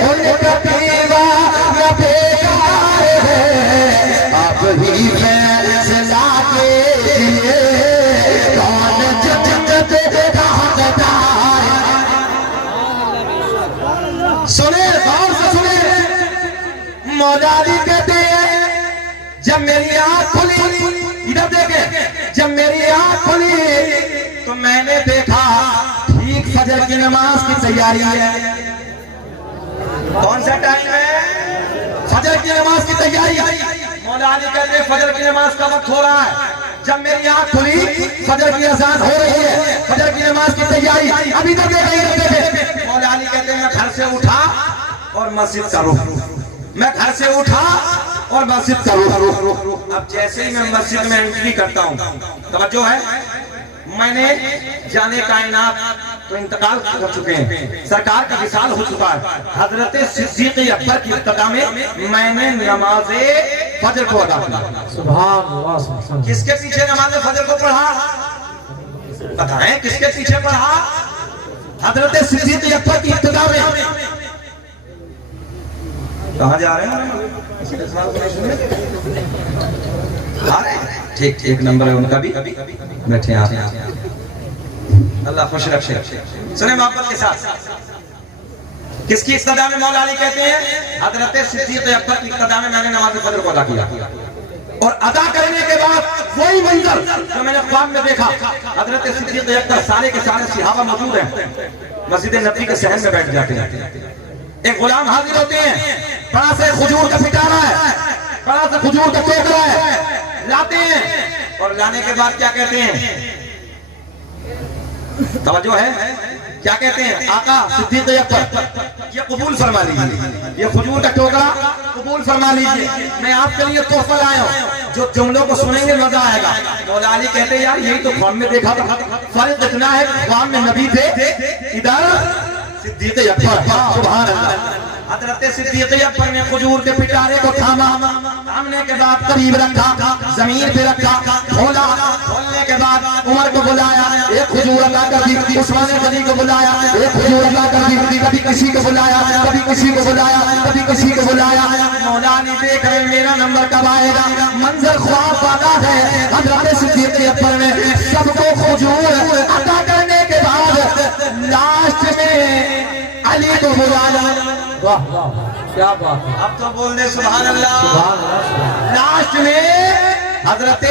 उनका दीवाना बेकार है। अब ही फैसला के लिए कौन जन्नत का हकदार है। सुने गौर से सुने, मौला अली कहते हैं जब मेरी आँख खुली, इधर देखे, जब मेरी आँख खुली तो मैंने देखा ठीक फजर की नमाज की तैयारी है। कौन सा टाइम है? फजर की नमाज की तैयारी। मौला अली कहते हैं फजर की नमाज का वक्त हो रहा है। जब मेरी आँख खुली फजर की अज़ान हो रही है, फजर की नमाज की तैयारी। अभी तक देखे, मौला अली कहते हैं मैं घर से उठा और मस्जिद का रुख, मैं घर से उठा और मस्जिद का रुख। अब जैसे ही मैं मस्जिद में एंट्री करता हूँ, तवज्जो है, मैंने जाने कायनात तो इंतकाल कर चुके हैं, सरकार का विसाल हो चुका है। हजरत सिद्दीक़ अकबर की इब्तिदा में मैंने नमाज़े फजर को अदा किया। सुभान अल्लाह। किसके पीछे नमाज़े फजर को पढ़ा? बताएं किसके पीछे पढ़ा? हजरत सिद्दीक़ अकबर की इब्तिदा में। कहाँ जा रहे हैं? ठीक ठीक नंबर है उनका भी, बैठे आप, अल्लाह खुश रखे। सुने मोहब्बत के साथ, किसकी इब्तिदा में मौला अली कहते हैं हजरत सिद्दीक़ अकबर की इब्तिदा में मैंने नमाज़ फजर को अदा किया। और अदा करने के बाद वही मंजर जो मैंने ख्वाब में देखा, हजरत सिद्दीक़ अकबर सारे के सारे सहाबा मौजूद हैं, मस्जिद नबी के सहन में बैठ जाते हैं। एक गुलाम हाजिर होते हैं, बड़ा से खजूर का पिटारा है, बड़ा सा खजूर का टोकरा है, लाते हैं और लाने के बाद क्या कहते हैं? तवज्जो है, क्या कहते हैं? आका सिद्दीक़ अकबर ये कबूल फरमा लीजिए, ये खजूर का टोकरा कबूल फरमा लीजिए, मैं आपके लिए तोहफा लाया हूँ। जो जुमलों को सुनेंगे मजा आएगा। मौला अली कहते हैं यार यही तो ख्वाब में देखा था, फर्क इतना है ख्वाब में नबी थे, इधर सिद्दीक़ अकबर। सुभान अल्लाह। हजरत सिद्दीक़ अकबर ने खजूर के पिटारे को थामा, थामने के बाद करीब रखा, जमीन पे रखा, खोला, खोलने के बाद उमर को बुलाया, एक खजूर अदा कर दी, उस्मान गनी को बुलाया, एक खजूर अदा कर दी, कभी किसी को बुलाया, कभी किसी को बुलाया, कभी किसी को बुलाया। मौला अली देख रहे मेरा नंबर कब आएगा, मंजर ख्वाब वाला है। हजरत सिद्दीक़ अकबर ने सबको खजूर अदा करने के बाद लास्ट में अली को बुलाया। वाह वाह क्या बात है। अब तो बोल दे सुभान अल्लाह। सुभान अल्लाह। लास्ट में हजरत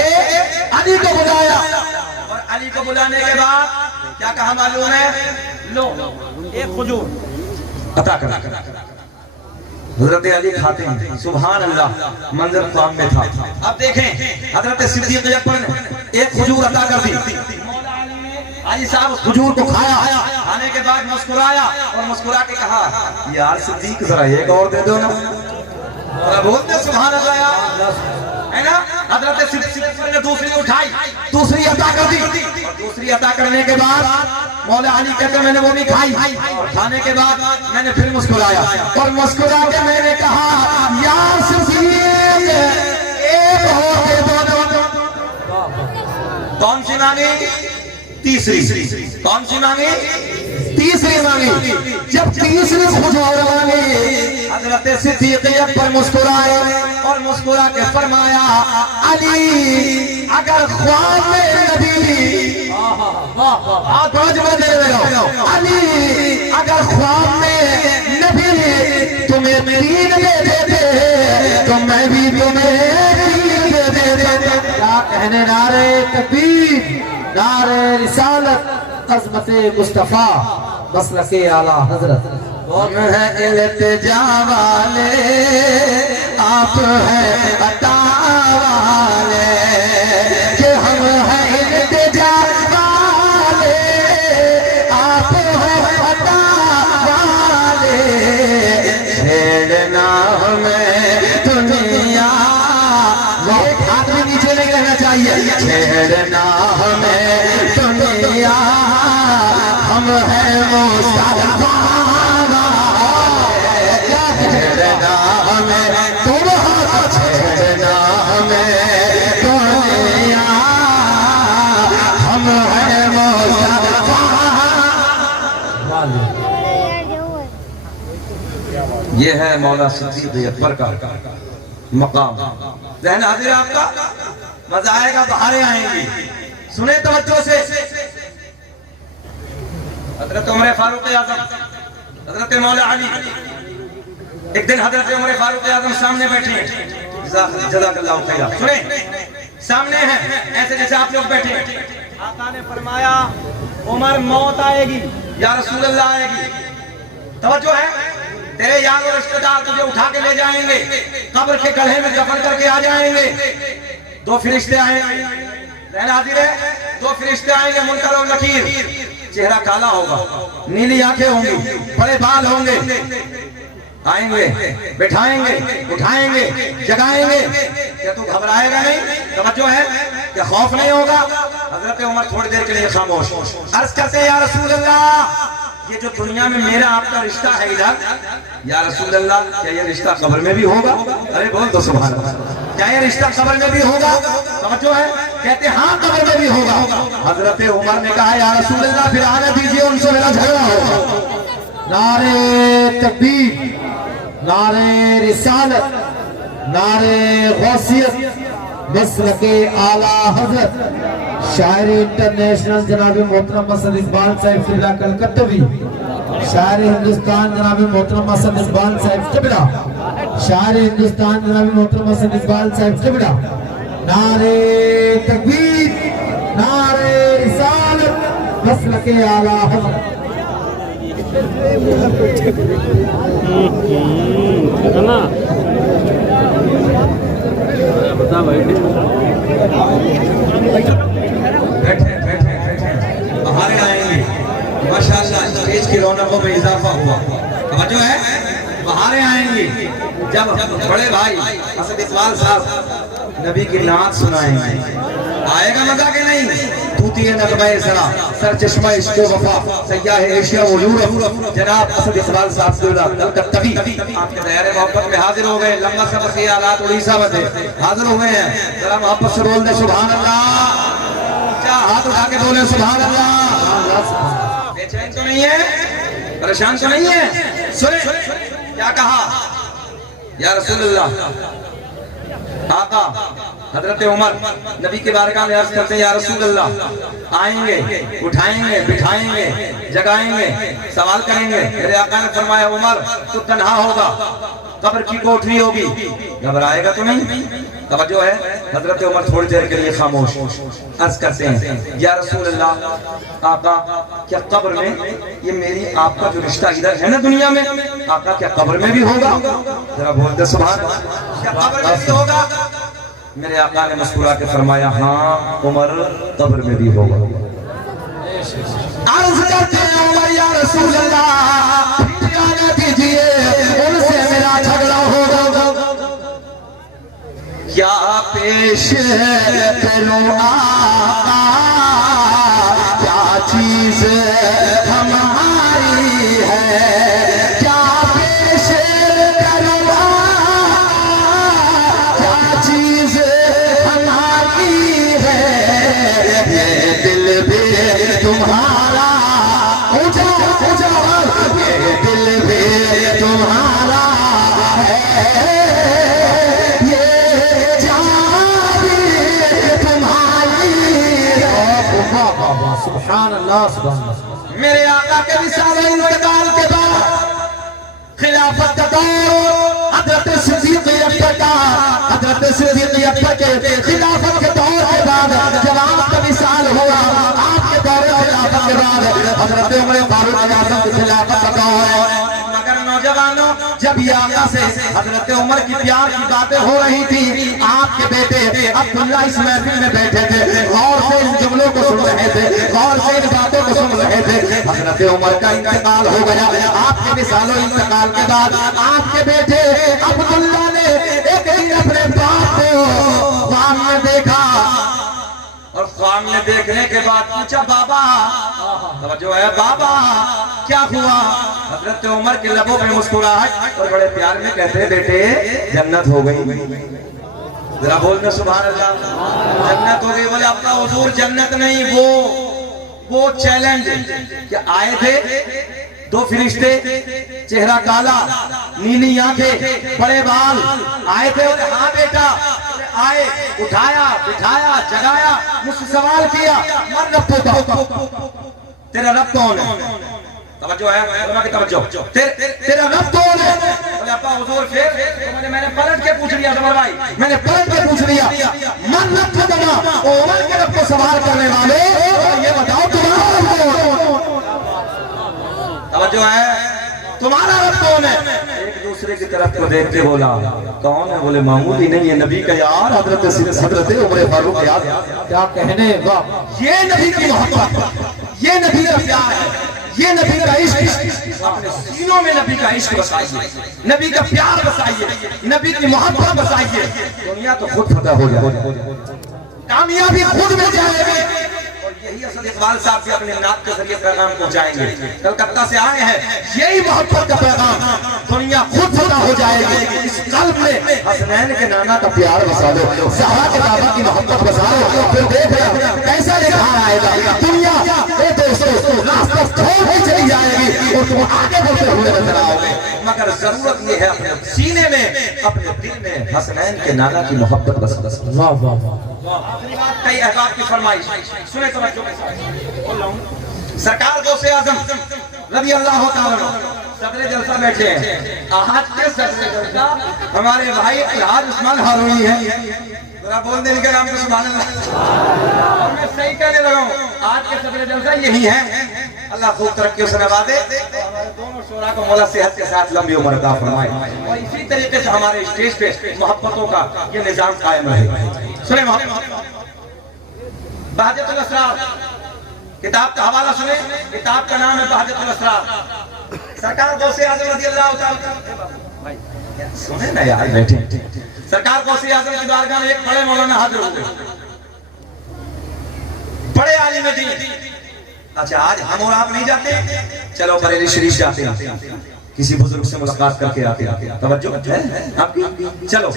अली को बुलाया और अली को बुलाने के बाद क्या कहा मालूम है? लो एक खजूर अता कर। हजरत अली खाते हैं, सुभान अल्लाह, मंजर ख्वाब में था। अब देखें हजरत सिद्दीक़ अकबर ने एक खजूर अता कर दी। अली साहब उस खजूर को खाया, खाने के बाद मुस्कुराया और मुस्कुरा के कहा, यार सिद्दीक़ जरा एक और दे दो ना। बोलते सुभान अल्लाह यार, है ना। हजरत सिद्दीक़ ने दूसरी उठाई, दूसरी अता कर दी। और दूसरी अता करने के बाद मौला अली कहते मैंने वो भी खाई, और खाने के बाद मैंने फिर मुस्कुराया और मुस्कुरा के मैंने कहा, यार सिद्दीक़ एक और दे दो। कौन सी मांगी? तीसरी। कौन सी मांगी? तीसरी मांगी। जब तीसरी खजूर मांगी, हजरत सिद्दीक़ अकबर मुस्कुराए और मुस्कुरा के फरमाया, अली अगर ख्वाब में नबी, आप अली अगर ख्वाब में नबी तुम्हें 3 दे देते तो मैं भी तुम्हें 3 दे देता। क्या कहने, नारे तकबीर, नारे रिसालत, अज़मत मुस्तफा, मसलके आला हजरत। हम हैं इल्तिजा वाले, आप हैं अता वाले, कि हम हैं इल्तिजा वाले, आप हैं अता वाले। छेड़ना हमें दुनिया, एक हाथ भी नीचे नहीं रहना चाहिए। छेड़ना हमें दुनिया, हम हैं मुसलमान, छेड़ना हमें तुम, छेड़ना हमें दुनिया, हम हैं मुसलमान। ये है मौला सिद्दीक़ अकबर का मकाम। ज़हन हाजिर है आपका? मजा आएगा, बहारें आएंगी। सुने तवज्जो से। हजरत उमर फारूक आज़म, हजरत मौला अली, एक दिन हजरत उमर फारूक आज़म सामने बैठे हैं। जज़ाकल्लाहु खैरा। सुने, सामने हैं ऐसे जैसे आप लोग बैठे हैं। आका ने फरमाया, उमर मौत आएगी या रसूल अल्लाह आएगी। तवज्जो है, तेरे यार और रिश्तेदार तुझे उठा के ले जाएंगे, कब्र के गड्ढे में दफन करके आ जाएंगे। 2 फरिश्ते आएंगे, हाजिर है, 2 फरिश्ते आएंगे, मुनकर और नकीर। चेहरा काला होगा, नीली आंखें होंगी, बड़े बाल होंगे। आएंगे, बैठाएंगे, उठाएंगे, जगाएंगे। क्या तू घबराएगा नहीं? तवज्जो है, क्या खौफ नहीं होगा? हजरत उमर थोड़ी देर के लिए खामोश। अर्ज करते हैं, या रसूल अल्लाह, ये जो दुनिया में मेरा आपका रिश्ता है इधर, या रसूल अल्लाह, क्या ये रिश्ता कब्र में भी होगा? अरे बोल दो सुभान अल्लाह। क्या ये रिश्ता कब्र में भी होगा? समझो है, कहते हाँ कब्र में भी होगा। हजरत उमर ने कहा, या रसूल अल्लाह, फिर आने दीजिए, उनसे मेरा झगड़ा होगा। नारे तकबीर, नारे रिसालत, नारे गौसियत, मसलके आला हजरत, शायर इंटरनेशनल जनाब मोहतरम असद इकबाल साहब क़िबला कलकत्तवी, शायर हिंदुस्तान जनाब मोहतरम असद इकबाल साहब क़िबला, शायर हिंदुस्तान जनाब मोहतरम असद इकबाल साहब क़िबला। नारे तकबीर, नारे रिसालत, मसलके आला हजरत। बता भाई, बैठे बैठे बैठे, बहारें आएंगी। माशाअल्लाह, स्टेज की रौनकों में इजाफा हुआ। समझो है, बहारें आएंगी जब बड़े भाई असद इकबाल साहब नबी की नात सुनाएंगे। आएगा मजा के नहीं? तूती नगमा सरा, सर चश्मा इश्क वफा, सयाह एशिया वजूद, जनाब असद इकबाल साहब कलकत्तवी आपके दायरे मोहब्बत में हाजिर हो गए। लंबा सफर से आलात उड़ीसा में थे, हाजिर हुए हैं। जरा मोहब्बत से बोल दे सुभान अल्लाह, क्या हाथ उठा के बोले सुभान अल्लाह। बेचैन तो नहीं है, परेशान तो नहीं है? सुने क्या कहा या रसूलल्लाह। आका हजरत उमर नबी के बारगाह में अर्ज करते हैं, या रसूलल्लाह, आएंगे, उठाएंगे, बिठाएंगे, जगाएंगे, सवाल करेंगे। मेरे आका ने फरमाया, उमर तू तन्हा होगा, कब्र की कोठरी होगी, घबराएगा तो नहीं? तवज्जो है। हजरत उमर थोड़ी देर के लिए खामोश। अर्ज करते हैं, या रसूलल्लाह, आका क्या कब्र में ये मेरी आपका जो रिश्ता इधर है ना दुनिया में, आका क्या कब्र में भी होगा? जरा बोल दे सुभान अल्लाह, क्या कब्र में भी होगा? मेरे आका ने मुस्कुरा के फरमाया, हाँ उमर कब्र में भी होगा। अर्ज करते हैं उमर, या रसूल अल्लाह, आने दीजिए, उनसे मेरा झगड़ा होगा। क्या पेश करूं आका, क्या चीज हमारी है, क्या पेश करूं आका, क्या चीज हमारी है, ये दिल भी तुम्हारा, ऊंचा ऊंचा आवाज, ये दिल भी तुम्हारा है, सुभान अल्लाह, सुभान अल्लाह। मेरे आका के विशाल इंतकाल के बाद खिलाफत का दौर हजरत सिद्दीक अकबर का, हजरत सिद्दीक अकबर के खिलाफत के दौर के बाद जब आपका विशाल हुआ, आपके दौर खिलाफत के बाद हजरत उमर फारूक आजम की खिलाफत का दौर। मगर नौजवानों, जब ये आका से हजरत उमर की प्यार की बातें हो रही थी, आपके बेटे अब्दुल्ला इस महफिल में बैठे थे, गौर से इन जुमलों को सुन रहे थे, गौर से इन बातों को सुन रहे थे। हजरत उमर का इंतकाल हो गया। आपके विशालों इंतकाल के बाद आपके बेटे अब्दुल्ला ने एक दिन अपने बाप को ख्वाब में देखा, और ख्वाब में देखने के बाद पूछा, बाबा, जो है बाबा क्या हुआ? हजरत उमर के लबों पे मुस्कुराहट और बड़े प्यार में कहते हैं, बेटे जन्नत हो गई। जरा बोलना सुभान अल्लाह, जन्नत हो गई। बोले आपका हुजूर जन्नत नहीं, वो चैलेंज क्या आए थे दो फरिश्ते, चेहरा काला, नीली आंखें, बड़े बाल, आए थे। हाँ बेटा, आए, उठाया, बिठाया, जगाया, मुझसे सवाल किया, मन रब तेरा रब कौन है? तवज्जो है, तवज्जो, तेरा रब कौन है? बोले अब्बा हुजूर फिर? तो मैंने पलट के पूछ लिया समर भाई, मैंने पलट के पूछ लिया, मन रब को दमा, उमर के रब को सवाल करने वाले, ये बताओ तुम्हारा रब कौन? तवज्जो है, तुम्हारा रब कौन है? एक दूसरे की तरफ को देख के बोला, कौन है? बोले मामूली नहीं है, नबी का यार हजरत उमर फारूक यार। क्या कहने, वाह। ये नबी की मोहब्बत, ये नबी का प्यार है, ये नबी का इश्क। अपने सीनों में नबी का इश्क बसाइए, नबी का प्यार बसाइए, नबी की मोहब्बत बसाइए, दुनिया तो खुद फतह हो जाए, कामयाबी खुद में जाएगी। यही असद इकबाल साहब भी अपने नात के जरिए पैगाम पहुंचाएंगे। कलकत्ता से आए हैं, यही मोहब्बत का पैगाम, दुनिया खुद फतह हो जाएगी। इस कल्ब में हसनैन के नाना का प्यार बसा लो, ज़हरा के बाबा की मोहब्बत बसा लो, फिर देख कैसा निखार आएगा। दुनिया ए दोस्तों रास्ता छोड़ के चली जाएगी और तुम आगे बढ़ते हुए नजर आओगे। मगर जरूरत ये है अपने सीने में, अपने दिल में हसनैन के नाना की मोहब्बत बस बस। वाह वाह वाह। आखिरी बात कई अहबाब की फरमाइश सुने, तवज्जो के साथ बोल रहा हूं। सरकार गौसे आजम रज़ी अल्लाह तआला सदर जलसा बैठे हैं। आज के सदर जलसा हमारे भाई अलहाज उस्मान हारूनी है। जरा बोल देने का नाम तो सुभान अल्लाह। और मैं सही कहने लगा हूं, आज के सदर जलसा यही है। अल्लाह खूब तरक्की से नवाजे, हमारे दोनों शोरा को मौला सेहत के साथ लंबी उम्र अता फरमाए, और इसी तरीके से हमारे स्टेज पे मोहब्बतों का ये निजाम कायम रहे। सुने बहजतुल असरार किताब का हवाला सुने, किताब का नाम है बहजतुल असरार। सरकार गौसे आजम रज़ी अल्लाह तआला सुने ना यार, बैठे। सरकार गौसे आजम की बारगाह में एक बड़े मौलाना हाजिर हुए, बड़े आलिम दीन। अच्छा आज हम और आप नहीं जाते, चलो बरेली शरीफ जाते हैं, किसी बुजुर्ग से मुलाकात करके आते हैं। तवज्जो है आपकी, चलो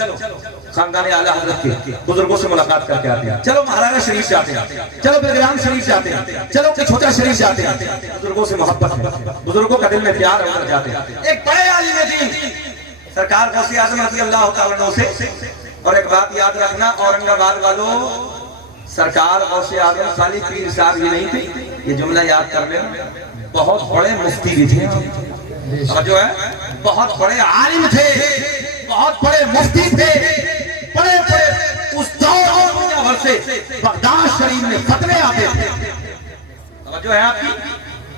खानदान आला हजरत के बुजुर्गों से मुलाकात करके आते हैं। चलो महाराजा शरीफ जाते हैं, चलो बेलग्राम शरीफ जाते हैं, चलो कि छोटा शरीफ जाते हैं। बुजुर्गों से मोहब्बत है, बुजुर्गों का दिल में प्यार होकर जाते हैं। एक बड़े आलिम दीन सरकार गौसे आजम रज़ी अल्लाह तआला अन्हु से। और एक बात याद रखना औरंगाबाद वालों, सरकार गौसे आजम खाली पीर साहब ही नहीं थे, ये जुमला याद कर लेना, बहुत बड़े मुफ्ती भी थे और जो है बहुत बड़े आलिम थे, बहुत बड़े मुफ्ती थे, बड़े बड़े उस दौर दुनिया भर से बगदाद शरीफ में फतवे आते थे। जो है आपकी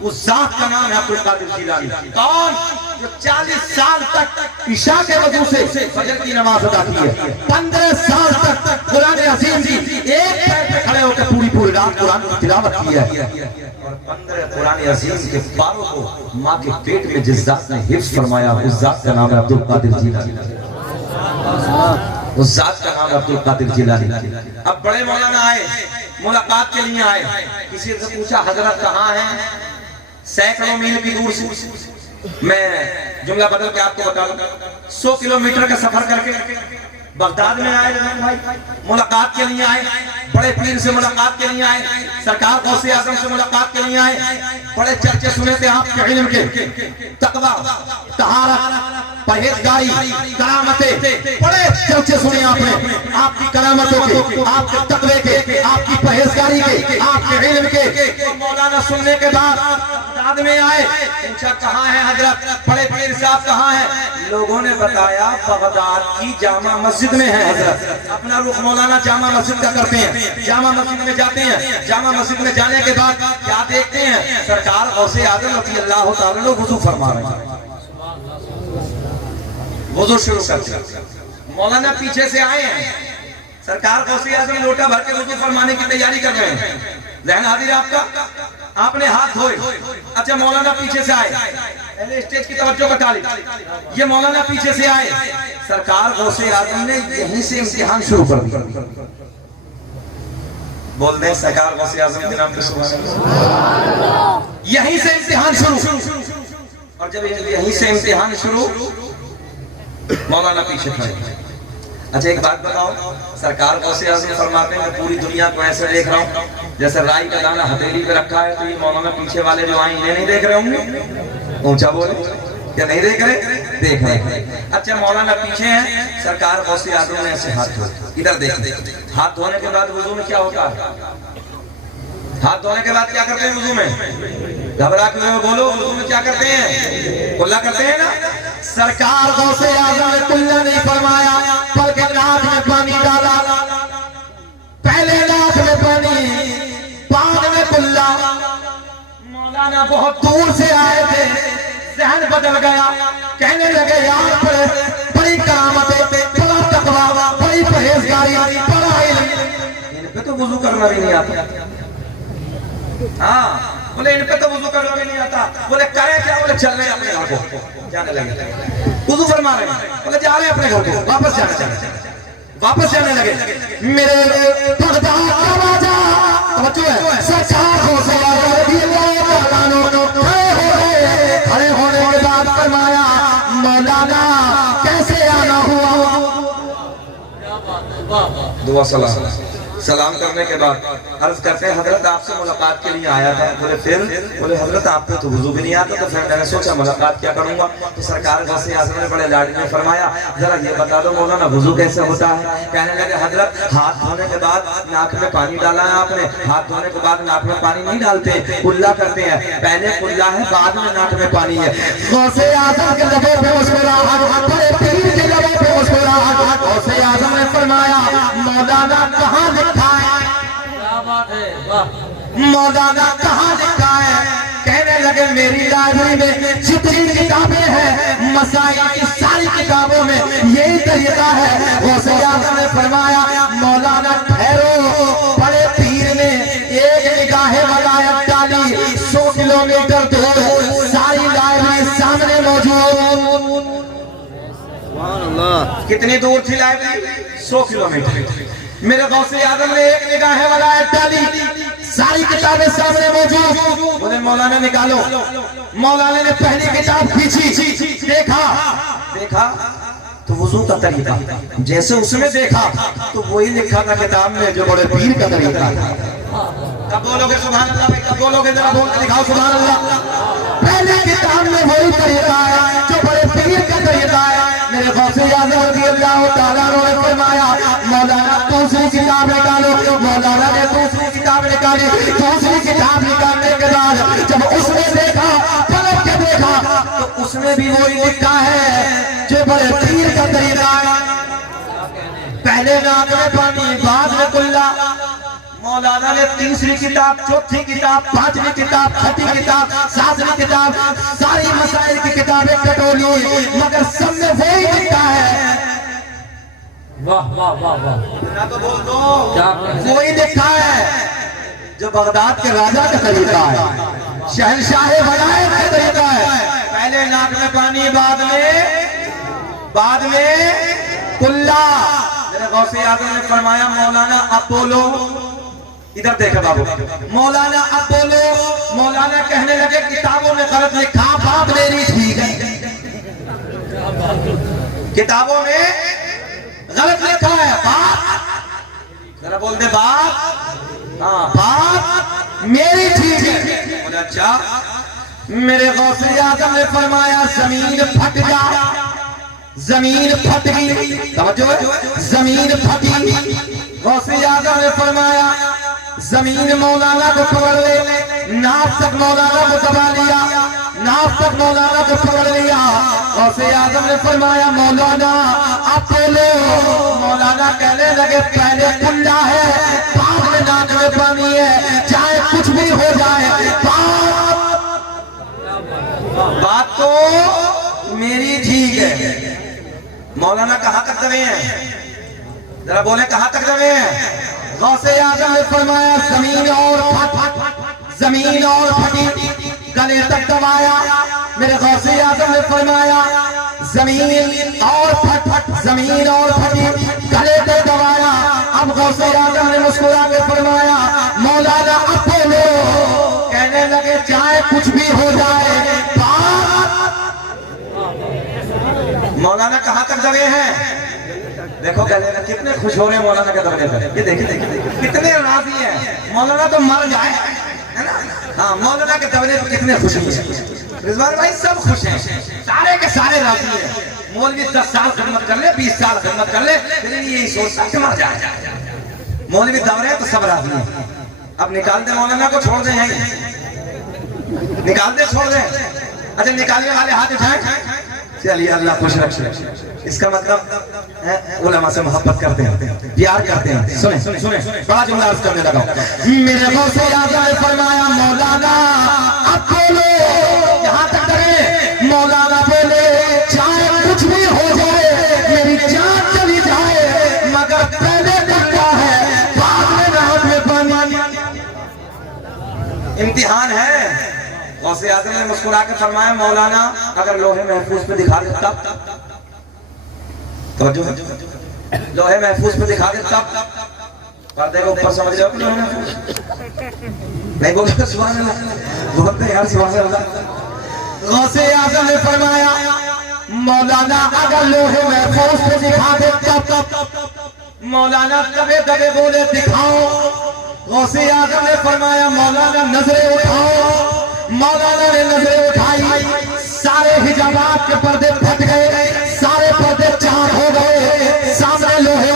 उस जात का नाम है अब्दुल कादिर जिलानी। कौन? जो 40 साल तक इशा के वजू से फजर की नमाज अदा की है, 15 साल तक कुरान अजीम की एक पैर पे खड़े होकर पूरी रात कुरान की तिलावत की है। और 15 कुरान अजीम के पारों को माँ के पेट में जिस जात ने हिफ्ज फरमाया, उस जात का नाम है अब्दुल कादिर जिलानी। उस जात का नाम अब्दुल कादिर जिलानी। अब बड़े मौलाना आए, मुलाकात के लिए आए, किसी से पूछा हजरत कहाँ हैं? सैकड़ों मील की दूर से, मैं जुमला बदल के आपको बता दूं, 100 किलोमीटर का सफर करके बगदाद में आए भाई, मुलाकात के लिए आए, बड़े पीर से मुलाकात के लिए आए, सरकार गौसे आजम से मुलाकात के लिए आए। बड़े चर्चे सुने थे आपके इल्म के, तकवा, तहारत, परहेजगारी, करामतें, बड़े चर्चे सुने आपने आपकी करामतों के, आपके तकवे के, आपकी परहेजगारी के, आपके इल्म के। मौलाना सुनने के बाद बगदाद में आए, पूछा कहाँ है हजरत, बड़े पीर साहब कहाँ है? लोगों ने बताया बगदाद की जामा मस्जिद में है हजरत। अपना रुख मौलाना जामा मस्जिद का करते हैं, जामा मस्जिद में जाते हैं। जामा मस्जिद में जाने के बाद क्या देखते हैं? सरकार गौसे आजम रज़ी अल्लाह तआला अन्हु वुज़ू फरमा रहे हैं, वुज़ू शुरू करते हैं। मौलाना पीछे से आए हैं, सरकार गौसे आजम लोटा भर के वुज़ू फरमाने की तैयारी कर रहे हैं। ज़हन हाजिर आपका, आपने हाथ धोए। अच्छा मौलाना पीछे से आए, पहले स्टेज की तवज्जो का तालिब, ये मौलाना पीछे से आए, सरकार गौसे आजम ने यहीं से इम्तिहान शुरू कर दिया। बोल दें सरकार गौसे आजम के नाम पे सुभान अल्लाह। यहीं से इम्तिहान शुरू, और जब यहीं से इम्तिहान शुरू, मौलाना पीछे खड़े। अच्छा एक बात बताओ, सरकार गौसे आजम फरमाते हैं पूरी दुनिया को ऐसे देख रहा हूँ जैसे राई का दाना हथेली पे रखा है, तो ये मौलाना पीछे वाले जो आए इन्हें नहीं देख रहे होंगे? ऊंचा बोले, क्या नहीं देख रहे? देख रहे। अच्छा मौलाना पीछे हैं, सरकार गौसे आजम ने ऐसे हाथ धोए, इधर देख। हाथ धोने के बाद वुजू में क्या होता है? हाथ धोने के बाद क्या करते हैं वुजू में? घबरा के बोलो, वुजू में क्या करते हैं? कुल्ला करते हैं ना। सरकार गौसे आजम ने कुल्ला नहीं फरमाया, बल्कि नाक में पानी डाला। पहले नाक में पानी, बाद में कुल्ला। मौलाना बहुत दूर से आए थे, ज़हन बदल गया, कहने लगे यार बड़ी करामतें, बड़ा तकवा, बड़ी परहेजगारी, बड़ा इल्म, इन पे तो वुजू करना भी नहीं आता। हाँ बोले इन पे तो वुजू करना भी नहीं आता। बोले करे क्या? बोले चल रहे अपने घर को, जाने लगे। वुजू फरमा रहे हैं, बोले जा रहे हैं अपने घर को, वापस जाने लगे। मेरे बगदाद का राजा सरकार गौसे आजम रज़ी अल्लाह तआला अन्हु खड़े होने के बाद फरमाया मौलाना कैसे आना हुआ? दुआ सलाम करने के बाद अर्ज करते हैं हजरत आपसे मुलाकात के लिए आया था। बोले फिर? बोले हजरत आप पे तो वुजू भी नहीं आता, तो फिर मैंने सोचा मुलाकात क्या करूंगा। तो सरकार गौसे आजम ने बड़े लाड में फरमाया जरा ये बता दो मौलाना वुजू कैसे होता है? कहने लगे हजरत हाथ धोने के बाद नाक में पानी डाला है आपने, हाथ धोने के बाद नाक में पानी नहीं डालते, कुल्ला करते हैं। पहले कुल्ला है, बाद में नाक में पानी है। गौसे आजम के लबों पे मुस्कुराहट, बड़े पीर के लबों पे मुस्कुराहट। गौसे आजम ने फरमाया मौलाना कहाँ लिखा है? मौलाना कहाँ लिखा है? कहने लगे मेरी लाइब्रेरी में जितनी किताबें हैं, मसाइल की सारी किताबों में यही तरीका है। गौसे आजम ने फरमाया मौलाना ठहरो, बड़े पीर ने एक निगाहे वलायत डाली, 100 किलोमीटर दूर सारी लाइब्रेरी सामने मौजूद। कितनी दूर थी लाइब्रेरी? 100 किलोमीटर। मेरे गौसे आजम ने एक निगाह वलायत डाली, सारी किताबें सामने मौजूद। बोले मौलाना निकालो। मौलाना ने पहली किताब खींची, देखा तो वुजू का तरीका जैसे उसने देखा तो वही लिखा था किताब में जो बड़े पीर का तरीका था। कब बोलोगे सुभान अल्लाह भाई, कब बोलोगे, जरा बोल के दिखाओ सुभान अल्लाह। पहले किताब में वही तरीका है जो बड़े पीर का तरीका है। मेरे गौसे आज़म रज़ियल्लाहु ताला अन्हु ने फरमाया मौलाना दूसरी किताब निकालो। मौलाना ने दूसरी किताब निकाली। दूसरी किताब निकालने के बाद जब उसने देखा, पलट के देखा, तो उसमें भी वही लिखा है जो बड़े पीर का तरीका है। पहले नाक में पानी, बाद में कुल्ला। मौलाना ने तीसरी किताब, चौथी किताब, पांचवी किताब, छठी किताब, सातवीं किताब, सारी मसाइल की किताबें कटोली, मगर सब में वही लिखा है। वाह वाह वाह वाह, ना तो बोल दो, क्या कहने। वही लिखा है जो बगदाद के राजा का तरीका है, शहनशाह वलायत का तरीका है। पहले नाक में पानी, बाद में कुल्ला। मेरे गौसे आज़म ने फरमाया मौलाना अपोलो, इधर देखे बाबू, मौलाना अपोलो, मौलाना कहने लगे किताबों में गलत लिखा, बात मेरी ठीक है। किताबों में गलत लिखा है, बात जरा बोल दे बात, हाँ बात मेरी ठीक है। बोले अच्छा। मेरे गौसे आज़म ने फरमाया जमीन फट जा, जमीन फट गई, समझो, जमीन फटी। गौसे आज़म ने फरमाया जमीन मौलाना को पकड़ ले, नाक तक मौलाना को दबा लिया, नाक तक मौलाना को पकड़ लिया। गौसे आज़म ने फरमाया मौलाना अपोलो। मौलाना कहने लगे पहले कुल्ला है, बाद में नाक में पानी है, चाहे कुछ भी हो जाए, बात तो मेरी ठीक है। मौलाना कहाँ तक दबे हैं, जरा बोले कहाँ तक दबे हैं। गौसे आज़म ने फरमाया जमीन और जमीन और फटी, गले तक दबाया। मेरे गौसे आज़म ने फरमाया जमीन और जमीन और फटी, गले तक दबाया। अब गौसे आज़म ने मुस्कुरा के फरमाया मौलाना अपोलो। कहने लगे चाहे कुछ भी हो जाए, मौलाना कहाँ तक दबे हैं। देखो कहने लगे कितने खुश हो रहे हैं मौलाना के दबने पर, ये देखिए कितने राजी हैं। मौलाना तो मर जाए, है ना, हाँ, मौलाना के दबने पर कितने खुश हैं। रिजवान भाई सब खुश हैं, सारे के सारे राजी हैं। मौलवी 10 साल खिदमत कर ले, 20 साल खिदमत कर ले, लेकिन यही सोचता कि मर जाए। मौलवी दब रहे तो सब राजी हैं। अब निकाल दे मौलाना को, छोड़ दे, निकाल दे, छोड़ दे। अच्छा निकालने वाले हाथ उठाए, चलिए अल्लाह खुश रखे। इसका मतलब उलमा से मोहब्बत करते हैं, प्यार करते हैं। सुने सुने सुने, बड़ा जुमला अर्ज करने लगा। मेरे गौसे आज़म ने फरमाया मौलाना अपोलो। यहाँ तक करे मौलाना बोले चाहे कुछ भी हो जाए, मेरी जान चली जाए, मगर पहले करता है, बाद में नाक में पानी। इम्तिहान है। गौसे आज़म ने मुस्कुरा के फरमाया मौलाना अगर लोहे महफूज पे दिखा देता, तो लोहे महफूज पे दिखा देता, पर्दे को ऊपर समझ जाओ, नहीं बोलते सुभान अल्लाह, बोलते यार सुभान अल्लाह। गौसे आज़म ने फरमाया मौलाना अगर लोहे महफूज पे दिखा देता, मौलाना दबे दबे बोले दिखाओ। गौसे आज़म ने फरमाया मौलाना नजरें उठाओ। मौलाना ने नजरें उठाई, सारे हिजाबात के पर्दे फट गए, सारे पर्दे चार हो गए, सामने लोहे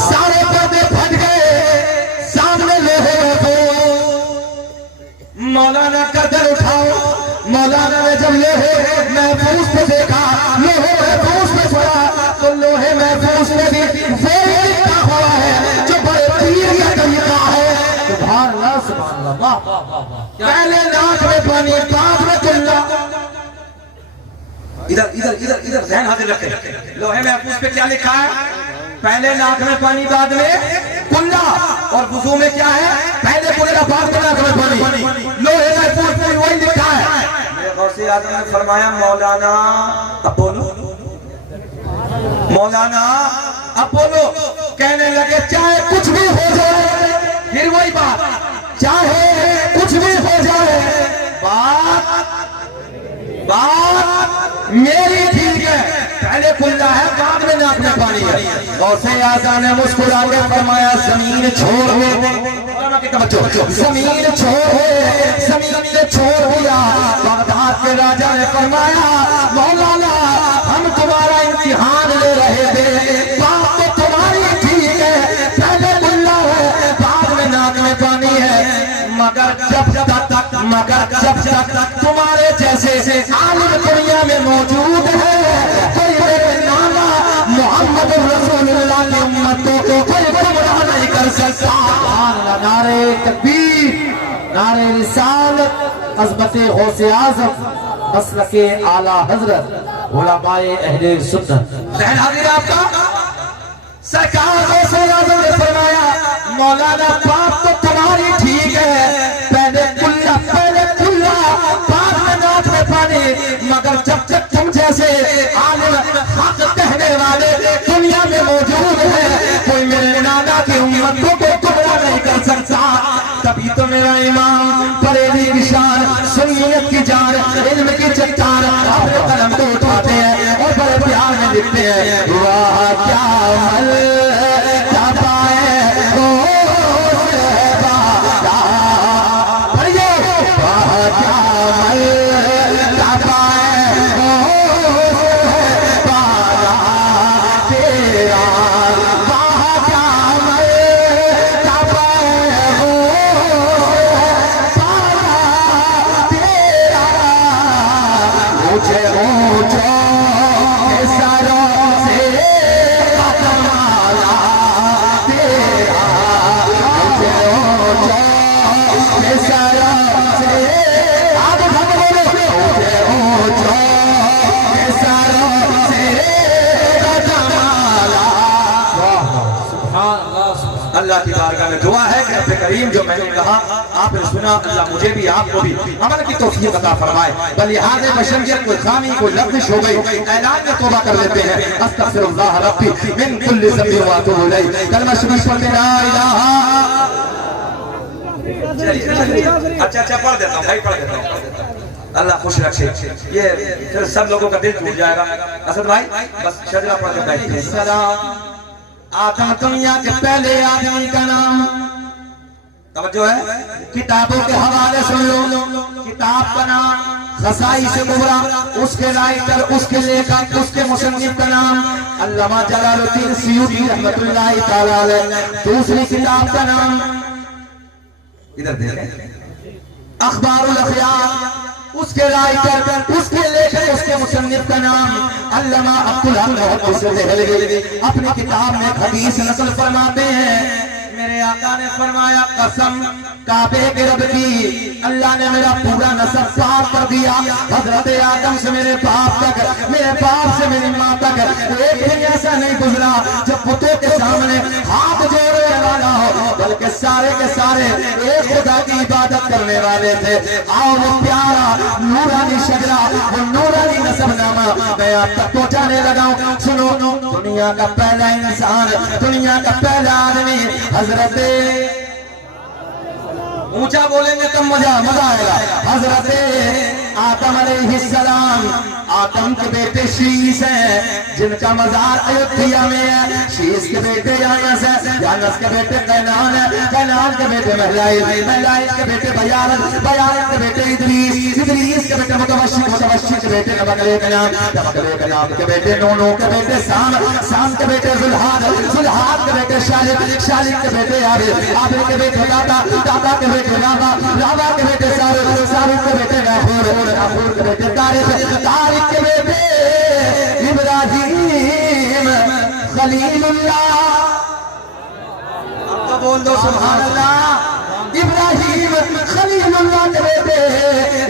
सारे पर्दे फट गए, सामने लोहे। मौलाना गर्दन उठाओ। मौलाना ने जब लोहे महफूज पे देखा, लोहे महफूज पे पड़ा, तो लोहे महफूज में भी वही लिखा हुआ है जो बड़े पीर का तरीका है। सुभान अल्लाह, सुभान अल्लाह, वाह वाह वाह। पहले नाक में पानी, बाद में कुल्ला। इधर इधर इधर इधर ध्यान हाजिर रखे। लोहे महफूज पे क्या लिखा है, पहले नाक में पानी, बाद में कुल्ला। और वुजू में क्या है, पहले कुल्ला, बाद में नाक में पानी। लोहे महफूज पे वही लिखा है। मेरे गौसे आज़म ने फरमाया मौलाना अपोलो, मौलाना अपोलो। कहने लगे चाहे कुछ भी हो जाए, फिर वही बात, चाहे कुछ भी हो जाए, बात मेरी ठीक है, पहले कुल्ला है बाद में नाक में पानी है। गौसे आज़म ने मुस्कुरा के फरमाया जमीन छोड़ दे, जमीन ने छोड़ दिया। बगदाद के राजा ने फरमाया मौलाना हम तुम्हारा इम्तिहान ले रहे थे, बात तो तुम्हारी ठीक है, पहले कुल्ला है बाद में नाक में पानी है, मगर जब तक तुम्हारे जैसे आलिम दुनिया में मौजूद है, कोई मेरे नाना मोहम्मद रसूलुल्लाह की उम्मत को कोई गुमराह नहीं कर सकता। नारे तकबीर, नारे रिसालत, अज़मते गौसे आज़म, मसलके आला हजरत, उलमाए अहले सुन्नत। ज़हन हाज़िर आपका। सरकार गौसे आज़म ने फरमाया मौलाना बात तो तुम्हारी ठीक है, पहले कुल्ला बाद में नाक में पानी, मगर जब तक तुम जैसे आलिम हक कहने वाले दुनिया में मौजूद है, कोई मेरे नाना की उम्मत को गुमराह नहीं कर सकता। तभी तो मेरा इमाम बरेली की शान, सुन्नियत की जान, इल्म की चट्टान अपने कलम को उठाते हैं और बड़े प्यार में लिखते हैं वाह क्या अमल क्या पाए हो साहबा, पढ़िए वाह क्या अमल क्या पाए हो साहबा तेरा, वाह क्या अमल क्या पाए हो साहबा तेरा, ऊंचे ऊंचे सरों से कमाला तेरा, ऊंचे ऊंचे सरों से आगे भाग बोलो, ऊंचे ऊंचे सरों से कमाला। अल्लाह की बारगाह में दुआ है कि रब्बे करीम जो मैंने कहा आपने सुना, अल्लाह मुझे भी आपको भी अमल की तौफीक अता फरमाए। बलिहाज़ बशरियत कोई खामी कोई लफ्ज़ हो गई, ऐलान में तौबा कर लेते हैं अस्तगफिरुल्लाह रब्बी मिन कुल्लि ज़ंबिन व अतूबु इलैह। कलमा शरीफ पढ़ ला इलाहा। अच्छा पढ़ देता हूँ भाई, पढ़ देता हूँ। अल्लाह खुश रखे। ये फिर सब लोगों का दिल टूट जाएगा। असद भाई बस शजरा पढ़ के बैठिए। सलाम आदम दुनिया के पहले आदमी का नाम, तवज्जो है, किताबों के हवाले सुन लो। किताब का नाम खसाई से कुबरा, उसके राइटर, उसके लेखक, उसके मुसन्निफ का नाम अल्लामा जलालुद्दीन सुयूती रहमतुल्लाह तआला अलैह। दूसरी किताब का नाम इधर देखें अखबारुल अखयार, उसके राइटर, उसके लेखक, उसके मुसन्निफ का नाम अल्लामा अब्दुल हक मुहद्दिस देहलवी। अपनी किताब में हदीस नकल फरमाते हैं मेरे आका ने फरमाया कसम काबे के रब की, अल्लाह ने मेरा पूरा नस्ब साफ कर दिया, हजरत आदम से मेरे बाप तक, मेरे बाप से मेरी माँ तक एक दिन ऐसा नहीं गुजरा जब पुतों के सामने हाथ जोड़ने वाला हो, बल्कि सारे के सारे एक खुदा की इबादत करने वाले थे। आओ वो प्यारा नूरानी शजरा, वो नूरानी नसबनामा मैं आप तक पहुंचाने लगा हूं। सुनो, दुनिया का पहला इंसान, दुनिया का पहला आदमी हजरत, ऊंचा बोलेंगे तब मजा आएगा, हजरत आदम अलैहिस्सलाम। आदम के बेटे शीश हैं जिनका मजार अयोध्या में है। शीश के बेटे यानस है, यानस के बेटे कैनान है, कैनान के बेटे महलाइल, महलाइल के बेटे बयारत, बयारत के बेटे इदरीस, इदरीस के बेटे मुतवश्शिक, मुतवश्शिक के बेटे नबकले के नाम, नबकले के नाम के बेटे नूनो के बेटे साम, साम के बेटे जुल्हाद, जुल्हाद के बेटे शालिक, शालिक के बेटे आबिद, आबिद के बेटे दादा, दादा के बेटे राबा, राबा के बेटे सारुक, सारुक के बेटे नाफूर, नाफूर के बेटे तारिक, तारिक के बेटे इब्राहीम खलीलुल्लाह। अब तो बोल दो सुभान अल्लाह। इब्राहीम खलीलुल्लाह के बेटे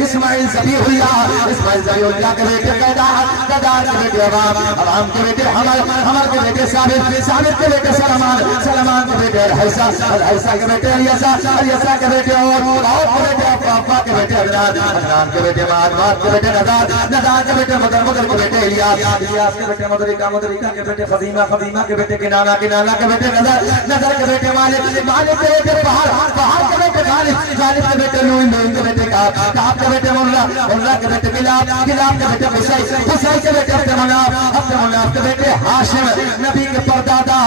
इस्माइल ज़बीहुल्लाह, इस्माइल ज़बीहुल्लाह के बेटे कदार, कदार के बेटे अवाम, अवाम के बेटे हमर, हमर के बेटे साबित, साबित के बेटे सलमान, सलमान के बेटे अलहैसा, अलहैसा के बेटे अलियसा, अलियसा के बेटे और के बेटे अब्बा के बेटे अदनान, अदनान के बेटे माद, माद के बेटे नदार, नदार के बेटे मदर, मदर के बेटे इलियास, इलियास के बेटे मदरिका, मदरिका के बेटे खदीमा, खदीमा के बेटे किनाना, किनाना के बेटे नदर, नदर के बेटे मालिक, मालिक के बेटे बहार, बहार के बेटे गालिब, गालिब के बेटे नून, नून के बेटे काब, काब के बेटे मुल्ला, मुल्ला के बेटे गिलाब, गिलाब के बेटे हुसैन, हुसैन के बेटे अब्दुल मुनाफ, अब्दुल मुनाफ के बेटे हाशिम, नबी के परदादा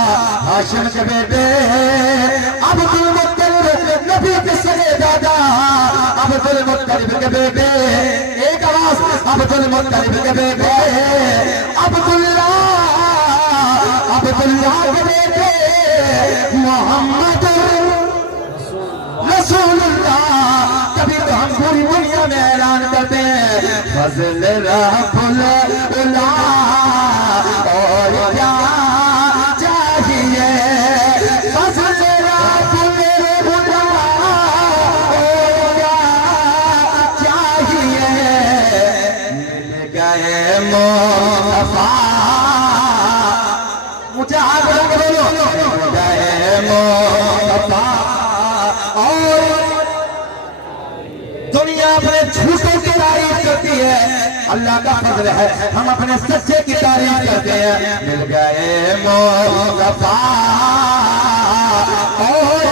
हाशिम के बेटे अब्दुल मुत्तलिब, नबी के सगे दादा अब्दुल मुत्तलिब के बेटे, एक आवाज अब्दुल मुत्तलिब के बेटे अब्दुल्ला, अब्दुल्ला के बेटे मोहम्मद रसूलुल्लाह। कभी तो हम पूरी दुनिया में ऐलान करते हैं फज़ल रब्बुल उला और क्या चाहिए, फज़ल रब्बुल उला और क्या चाहिए, मिल गए मुस्तफा, मुझे हाथ लगा के बोलो, मिल गए मुस्तफा। और दुनिया अपने झूठों की तारीफ करती है, अल्लाह का फजल है हम अपने सच्चे की तारीफ करते हैं। मिल गए मुस्तफा और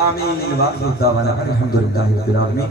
आमीन। वाखिर दावाना अल्हम्दुलिल्लाहि रब्बिल आलमीन।